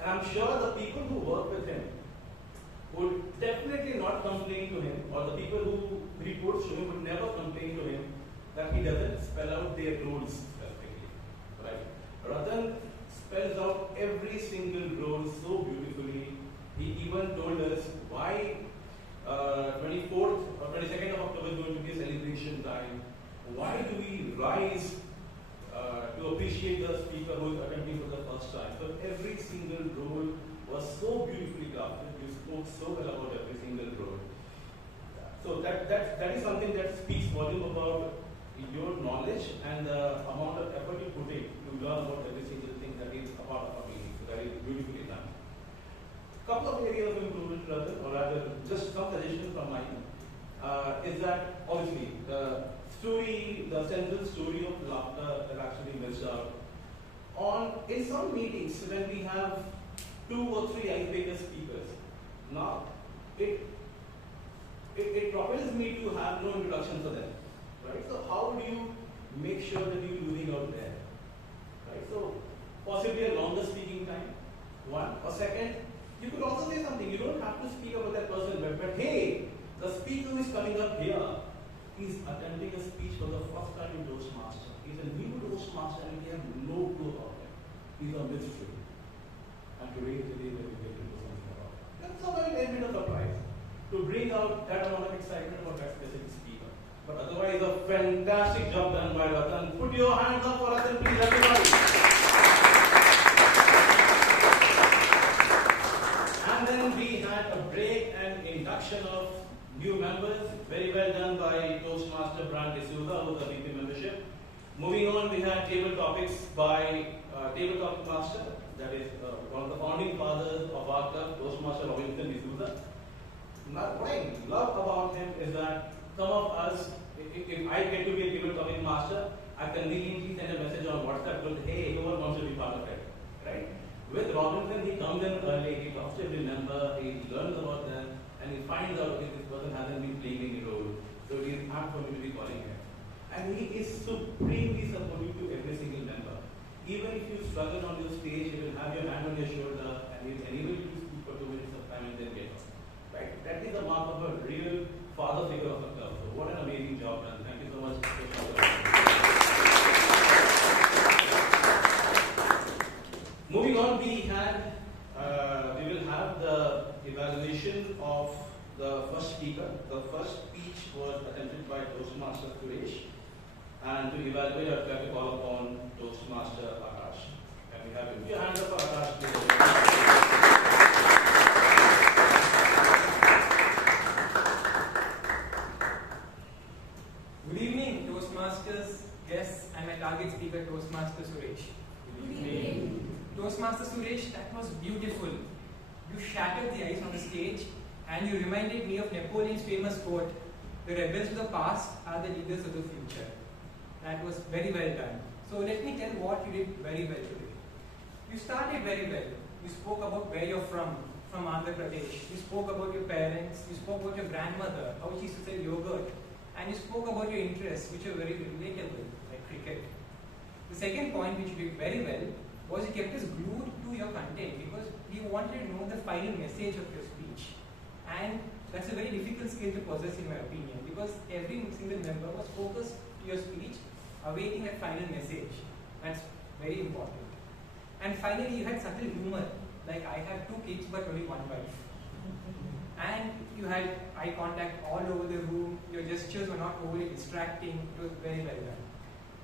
And I'm sure the people who work with him would definitely not complain to him, or the people who reports to him would never complain to him that he doesn't spell out their roles specifically. Right? Ratan spells out every single role so beautifully. He even told us why 24th or 22nd of October is going to be a celebration time. Why do we rise to appreciate the speaker who is attending for the first time? So every single role was so beautifully crafted. You spoke so well about every single role. So that is something that speaks volume about your knowledge and the amount of effort you put in to learn about every single thing that is a part of our meeting. So that is beautifully done. Couple of areas of improvement, or rather, just some suggestions from mine, is that obviously the story, the central story of laughter that actually missed out. In some meetings, when we have 2 or 3 icebreaker speakers, now it propels me to have no introduction for them, right? So how do you make sure that you're losing out there, right? So possibly a longer speaking time, one, or second. You could also say something. You don't have to speak about that person, but hey, the speaker who is coming up here is attempting a speech for the first time in Toastmaster. He's a new Toastmaster and we have no clue about him. He's a mystery. And today is the day that we get to do something about it. That's a very bit of surprise to bring out that amount of excitement about that specific speaker. But otherwise, a fantastic job done by Ratan. Put your hands up for Ratan, please, everybody. And then we had a break and induction of new members. Very well done by Toastmaster Brand D'Souza, who is a VP membership. Moving on, we had table topics by Table Topic Master, that is one of the founding fathers of our club, Toastmaster Robinson D'Souza. Now, what I love about him is that some of us, if I get to be a table topic master, I conveniently send a message on WhatsApp with, hey, whoever wants to be part of it, right? With Robinson, he comes in early, he talks to every member, he learns about them, and he finds out if this person hasn't been playing any role. So it is hard for me to be calling him. And he is supremely supportive to every single member. Even if you struggle on your stage, he will have your hand on your shoulder and he will enable you to speak for 2 minutes of time and then get off. Right? That is the mark of a real father figure of a club. So what an amazing job done. Thank you so much. Moving on, we will have the evaluation of the first speaker. The first speech was attempted by Toastmaster Suresh, and to evaluate, I would like to call upon Toastmaster Prakarsh. Can we have him? Put your hands up for Prakarsh, please. Good evening, Toastmasters, guests, and my target speaker, Toastmaster Suresh. Good evening. Toastmaster Suresh, that was beautiful. You shattered the ice on the stage and you reminded me of Napoleon's famous quote, "The rebels of the past are the leaders of the future." That was very well done. So let me tell what you did very well today. You started very well. You spoke about where you're from Andhra Pradesh. You spoke about your parents. You spoke about your grandmother, how she used to sell yogurt. And you spoke about your interests, which are very relatable, like cricket. The second point, which you did very well, was you kept us glued to your content because you wanted to know the final message of your speech. And That's a very difficult skill to possess in my opinion, because every single member was focused to your speech, awaiting that final message. That's very important. And finally, you had subtle humor. Like, I have 2 kids but only 1 wife. And you had eye contact all over the room. Your gestures were not overly distracting. It was very well done.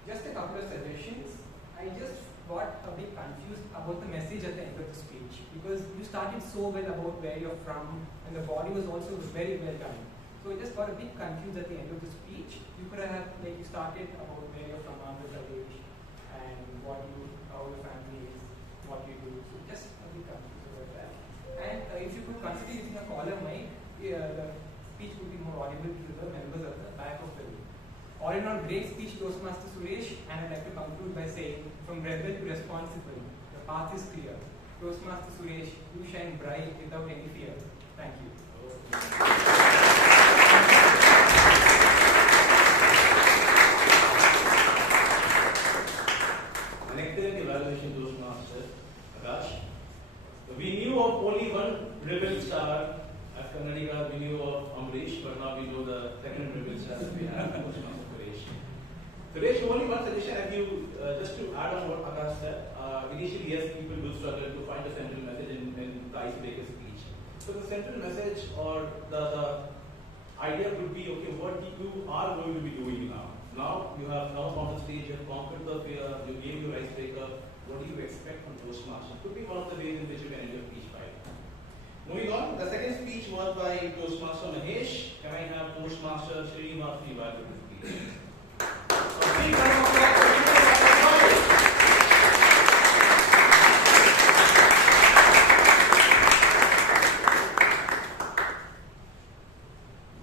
Just a couple of suggestions. I just got a bit confused about the message at the end of the speech, because you started so well about where you're from, and the body was also very well done. So I just got a bit confused at the end of the speech. You could have, like, you started about where you're from, Andhra Pradesh, and how your family is, what you do. So just a bit confused about that. And if you could consider using a collar mic, the speech would be more audible to the members at the back of the room. All in all, great speech, Toastmaster Suresh, and I'd like to conclude by saying, from rebel to responsible, the path is clear. Toastmaster Suresh, you shine bright without any fear. Thank you. An excellent evaluation, Toastmaster Prakarsh. We knew of only one rebel star. As Kannadiga, we knew of Amrish, but now we know the second rebel star that we have, Toastmaster Suresh. Suresh, only one suggestion, as you, just to add on what Prakash said, initially, yes, people will struggle to find a central message in the icebreaker speech. So the central message or the idea would be, okay, what you are going to be doing now. Now you have come on the stage, you have conquered the fear, you gave your icebreaker. What do you expect from Toastmaster? Could be one of the ways in which you can end your speech by. Moving on, the second speech was by Toastmaster Mahesh. Can I have Toastmaster Srinivas V back to the speech?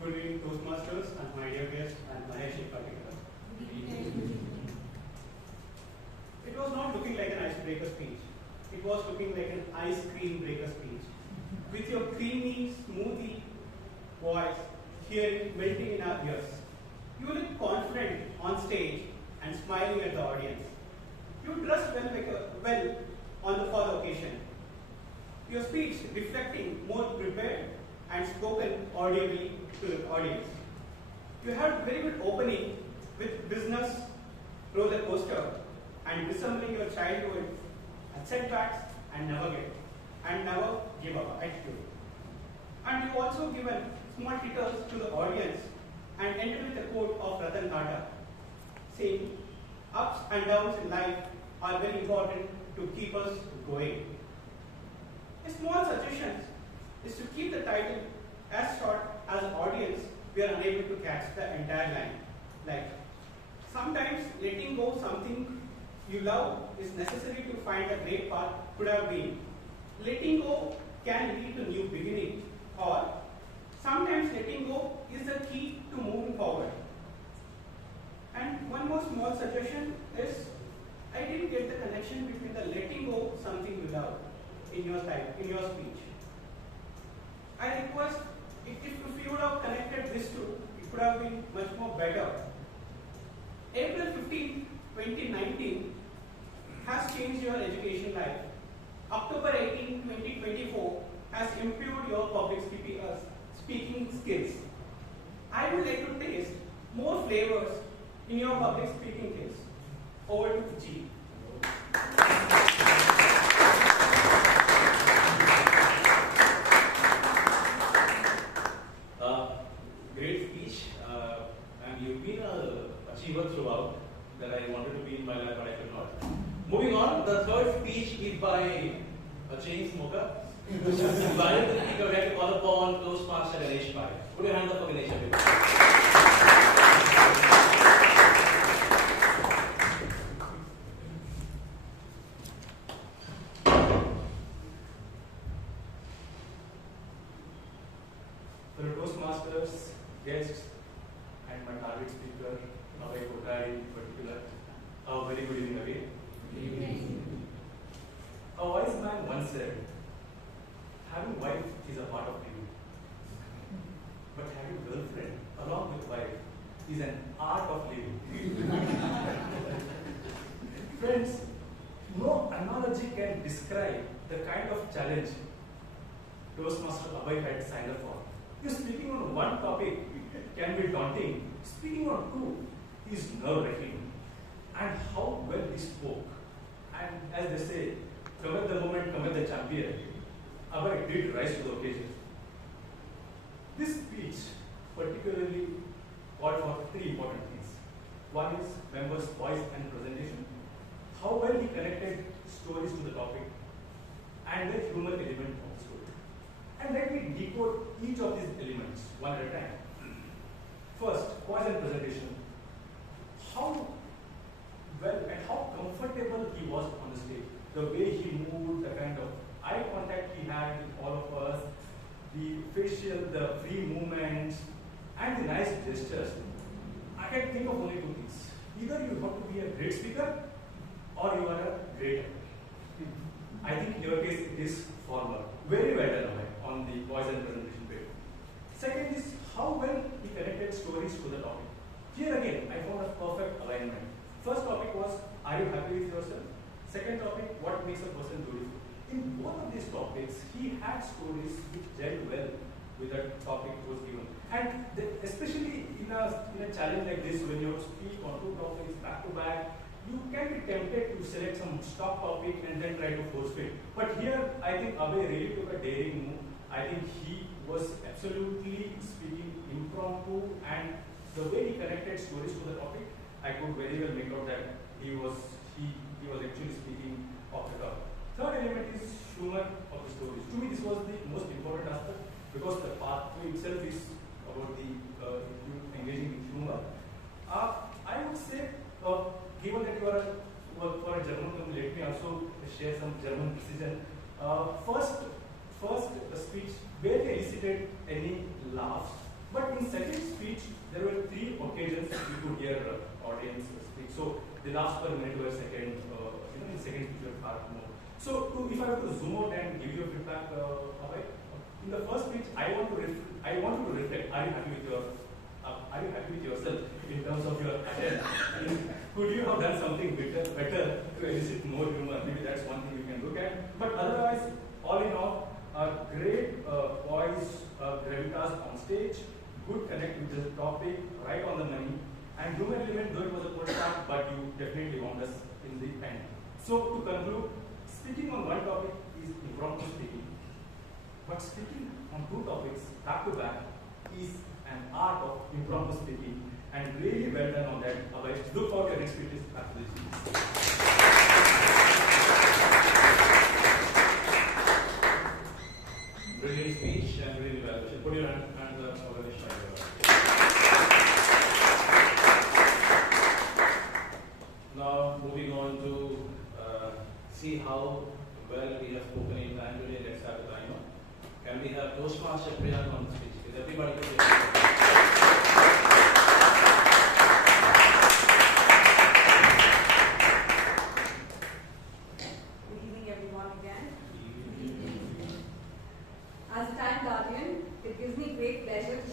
Good evening, Toastmasters, and my dear guest, and Mahesh in particular. It was not looking like an icebreaker speech. It was looking like an ice cream breaker speech. With your creamy, smoothie voice hearing melting in our ears. You look confident on stage and smiling at the audience. You dressed well for the occasion. Your speech reflecting more prepared and spoken audibly to the audience. You had very good opening with business, roller coaster, and resembling your childhood and setbacks and never give up attitude. And you also given small titters to the audience and ended with a quote of Ratan Tata, saying, ups and downs in life are very important to keep us going. A small suggestion is to keep the title as short as the audience we are unable to catch the entire line. Like, sometimes letting go something you love is necessary to find a great path could have been. Letting go can lead to new beginning, or sometimes letting go is the key to moving forward. And one more small suggestion is, I didn't get the connection between the letting go something you love in your speech. I request, if you would have connected this two, it could have been much more better. April 15, 2019 has changed your education life. October 18, 2024 has improved your public speaking skills. I would like to taste more flavors in your public speaking skills. Over to Vijay. Great speech, and you've been an achiever throughout that I wanted to be in my life, but I could not. Moving on, the third speech is by a chain smoker. Invited the speaker, we have to call upon Toastmaster Ganesh Pai. Put your hands up for Ganesh. For the Toastmasters, guests, and my target speaker, Abhay Kothari in particular, a very good evening again. A wise man once said, having wife is a part of you, but having girlfriend along with wife is an art of living. Friends, no analogy can describe the kind of challenge Toastmaster Abhay had signed up for. If speaking on one topic can be daunting, speaking on two is nerve-wracking. And how well he spoke. And as they say, come at the moment, come at the champion. Abhay did rise to the occasion. This speech particularly called for three important things. One is members' voice and presentation, how well he connected stories to the topic, and the humor element of the story. And let me decode each of these elements one at a time. First, voice and presentation. How well and how comfortable he was on the stage. The way he moved, the kind of eye contact he had with all of us, the facial, the free movements, and the nice gestures. I can think of only two things. Either you have to be a great speaker or you are a great actor. I think in your case it is former. Very well done, Abhay, on the voice and presentation bit. Second is how well he connected stories to the topic. Here again, I found a perfect alignment. First topic was, are you happy with yourself? Second topic, what makes a person beautiful? In both of these topics, he had stories which gelled well with the topic was given. And especially in a challenge like this, when you speak on two topics back to back, you can be tempted to select some stock topic and then try to force fit. But here, I think Abhay really took a daring move. I think he was absolutely speaking impromptu, and the way he connected stories to the topic, I could very well make out that he was actually speaking off the cuff. Third element is humor of the stories. To me, this was the most important aspect because the pathway itself is about the engaging with humor. I would say, given that you are for a German company, let me also share some German precision. First, the speech barely elicited any laughs, but in second speech, there were three occasions you could hear audience speak. So the laughs per minute were second, in second speech were far more. So if I were to zoom out and give you a feedback, Abhay, in the first speech, I want you to reflect. Are you happy with yourself in terms of your attempt? Could you have done something better to elicit more humor? Maybe that's one thing we can look at. But otherwise, all in all, great voice, gravitas on stage, good connect with the topic, right on the money, and humor element, though it was a poor start, but you definitely want us in the end. So to conclude, speaking on one topic is impromptu speaking, but speaking on two topics back to back is an art of impromptu speaking, and really well done on that, Abhay. Look forward to your next speech after this. Brilliant speech and really well. You should put your hands up for Ganesh Pai. Now moving on to see how well we have spoken in time today. Let's have a timer. Can we have Toastmaster Shreya on the speech? Is everybody good? Good evening, everyone, again. As a time guardian, it gives me great pleasure to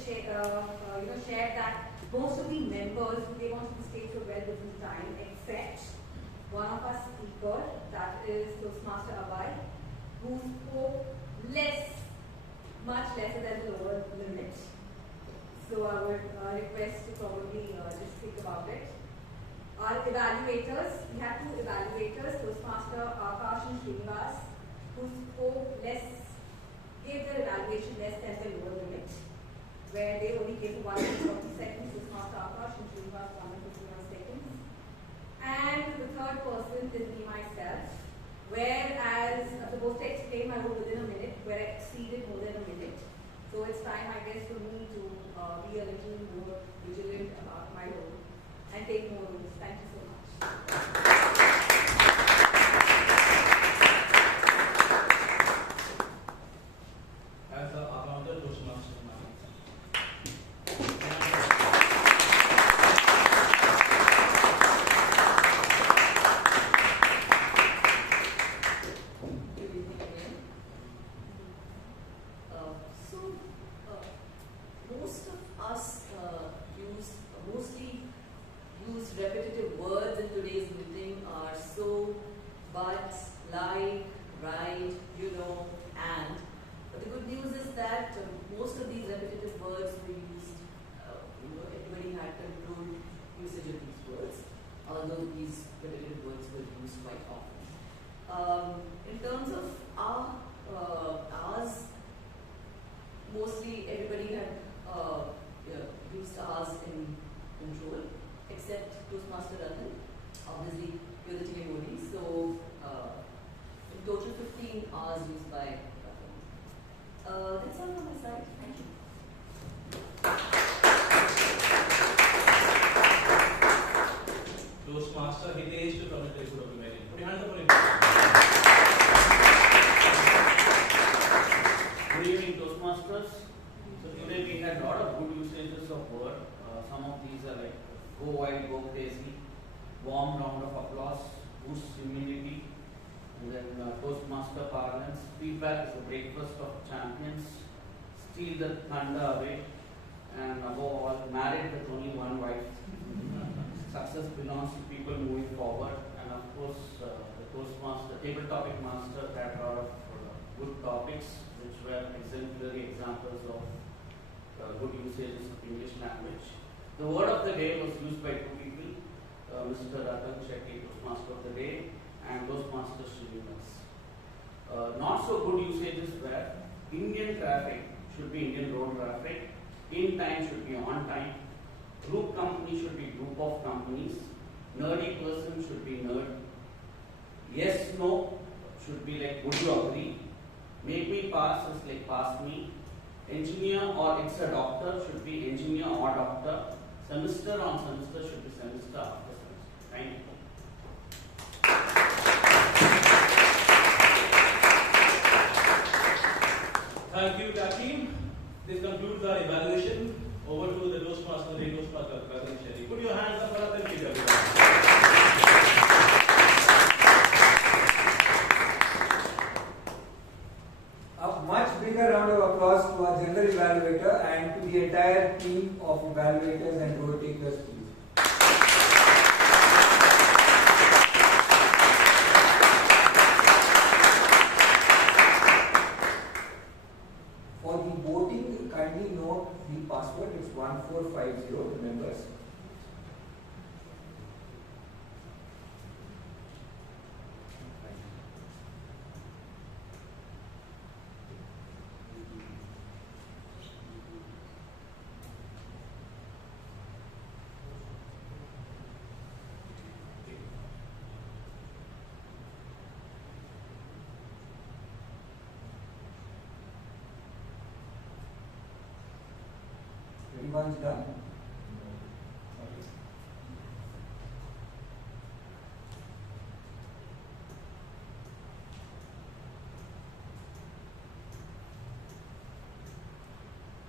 share that most of the members who came onto the stage were well within time, except one of our speaker, that is Toastmaster Abhay, who spoke much lesser than the lower limit. So I would request to probably just think about it. Our evaluators, we had two evaluators, Toastmaster Prakarsh and Srinivas, who spoke gave their evaluation less than the lower limit, where they only gave 1 minute 40 seconds, Toastmaster Prakarsh and Srinivas 1 minute 51 seconds. And the third person is me myself, whereas I'm supposed to explain my role within a minute, where I exceeded more than a minute. So it's time, I guess, for me to be a little more vigilant about my role and take more roles. Thank you so much. As the Anand Toastmaster now. mostly everybody had used ours in control, except Toastmaster Anand. Obviously, you're the TOD, so in total 15 hours used by Prakarsh. That's all from my side. Thank you. Toastmaster Hitesh to from the Telugu documentary. Put your hands up for him. Good evening, Toastmasters. So today we had a lot of good usages of word. Some of these are like go wild, go crazy, warm round of applause, boost immunity, and then Toastmaster parlance. Feedback is the breakfast of champions. Steal the thunder away, and above all, married with only one wife. Success belongs to people moving forward, and of course, the Toastmaster, table topic master, had a lot of good topics, which were exemplary examples of good usages of English language. The word of the day was used by two people, Mr. Shetty, Toastmaster of the day, and Toastmaster Srinivas. Not so good usages were Indian traffic should be Indian road traffic, in time should be on time, group company should be group of companies, nerdy person should be nerd, yes, no should be like would you agree, make me pass is like pass me, engineer or it's a doctor should be engineer or doctor, semester on semester should be semester after semester. Thank you. Thank you, team. This concludes our evaluation. Over to the Toastmaster, the Toastmaster, Prakarsh, Shetty. Put your hands up for other people. A much bigger round of applause to our general evaluator and to the entire team of evaluators and road takers, please. For the voting, kindly note the password. It's 1450 to members. Everyone's done?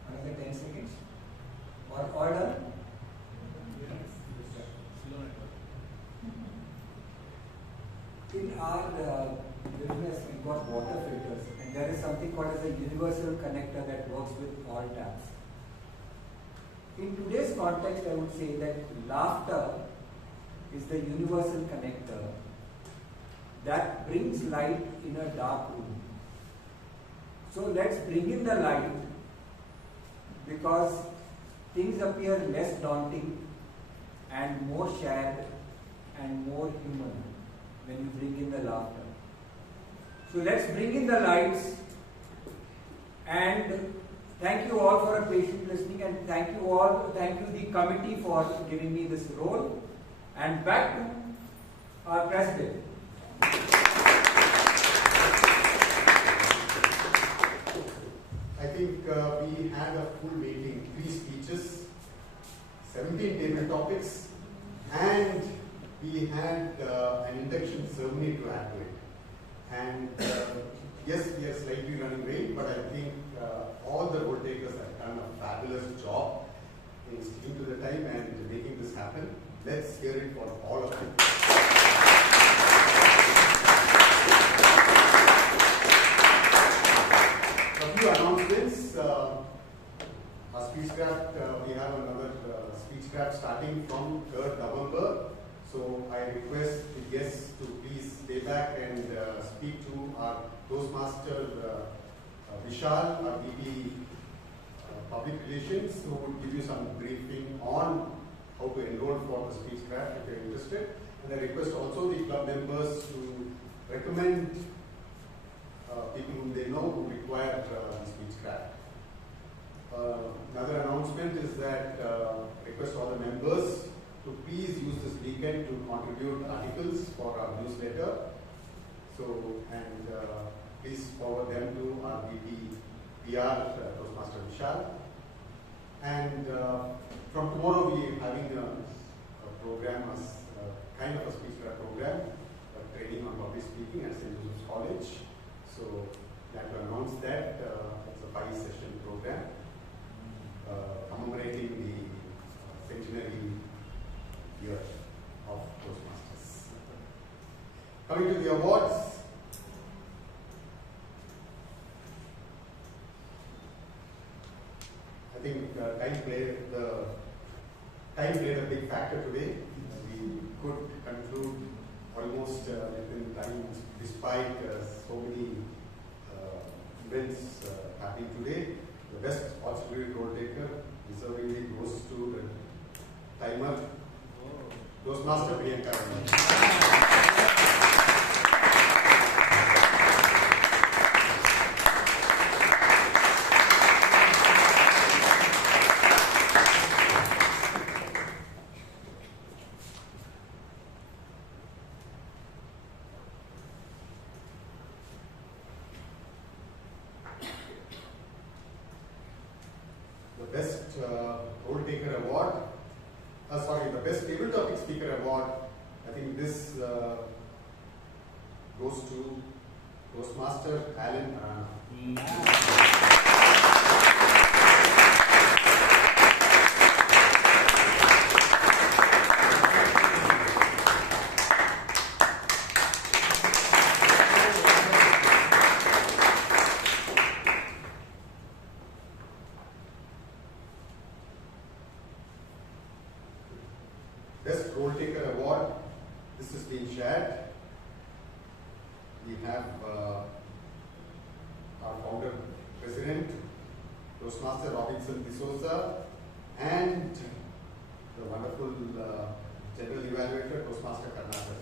Another 10 seconds? Or all done? In our business, we got water filters, and there is something called as a universal connector that works with all taps. In today's context, I would say that laughter is the universal connector that brings light in a dark room. So let's bring in the light, because things appear less daunting and more shared and more human when you bring in the laughter. So let's bring in the lights, and thank you all for a patient listening, and thank you the committee for giving me this role. And back to our president. I think we had a full meeting, 3 speeches, 17 table topics, and we had an induction ceremony to add to it. And yes, we are slightly running late, but I think all the role takers have done a fabulous job in sticking to the time and making this happen. Let's hear it for all of you. A few announcements. Our speechcraft, we have another speechcraft starting from 3rd November. So I request the guests to please stay back and speak to our Toastmaster Vishal, our VP Public Relations, who will give you some briefing on how to enroll for the speechcraft if you're interested. And I request also the club members to recommend people whom they know who require the speechcraft. request all the members to please use this weekend to contribute articles for our newsletter. So, and please forward them to our VP PR, Toastmaster Vishal. And from tomorrow we are having a program, kind of a speech program, training on public speaking at St. Joseph's College. So, glad to announce that it's a 5-session program commemorating the centenary year of Toastmasters. Coming to the awards. I think time played a big factor today. We could conclude almost within time, despite so many events happening today. The best auxiliary role taker deservingly goes to the timer, Toastmaster Priyanka. The best table topic speaker award, I think this goes to Toastmaster Aranha. Best Role Taker Award, this is being shared. We have our founder, president, Toastmaster Robinson D'Souza, and the wonderful general evaluator, Toastmaster Karnataka.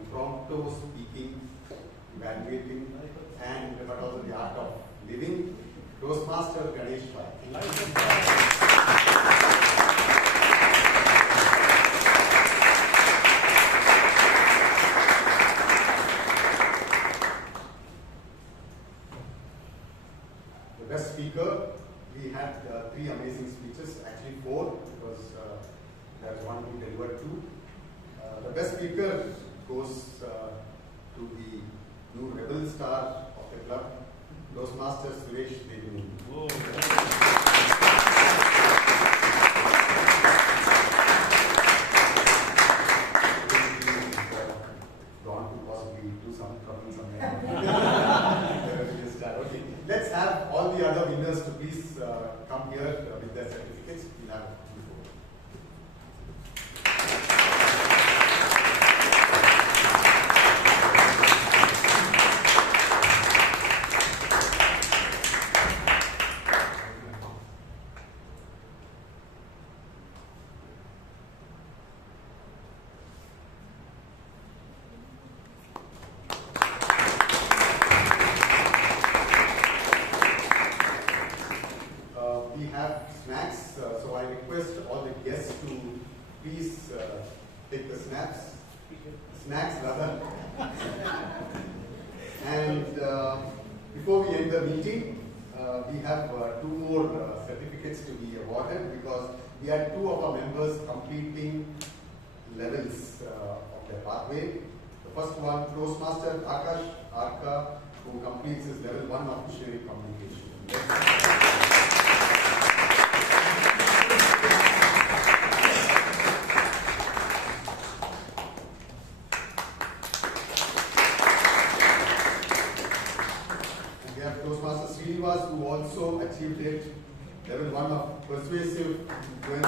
Impromptu speaking, evaluating, and but also the art of living. Toastmaster Ganesh Pai. The best speaker, we had 3 amazing speeches, actually 4, because there's one who delivered 2. The best speaker goes to the new rebel star of the club, Toastmaster Suresh Devineni. Gone to possibly do some trouble somewhere. Okay. Let's have all the other winners to please come here with their certificates. We'll have we had 2 of our members completing levels of their pathway. The first one, Toastmaster Prakarsh, who completes his level 1 of visionary communication. And we have Toastmaster Srinivas, who also achieved it. Level 1 of persuasive influence.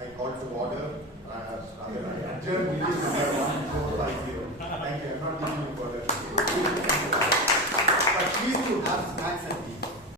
I call to order. I have started. I adjourned meeting number 1450. Thank you. I'm not giving you further. But please do have snacks and tea.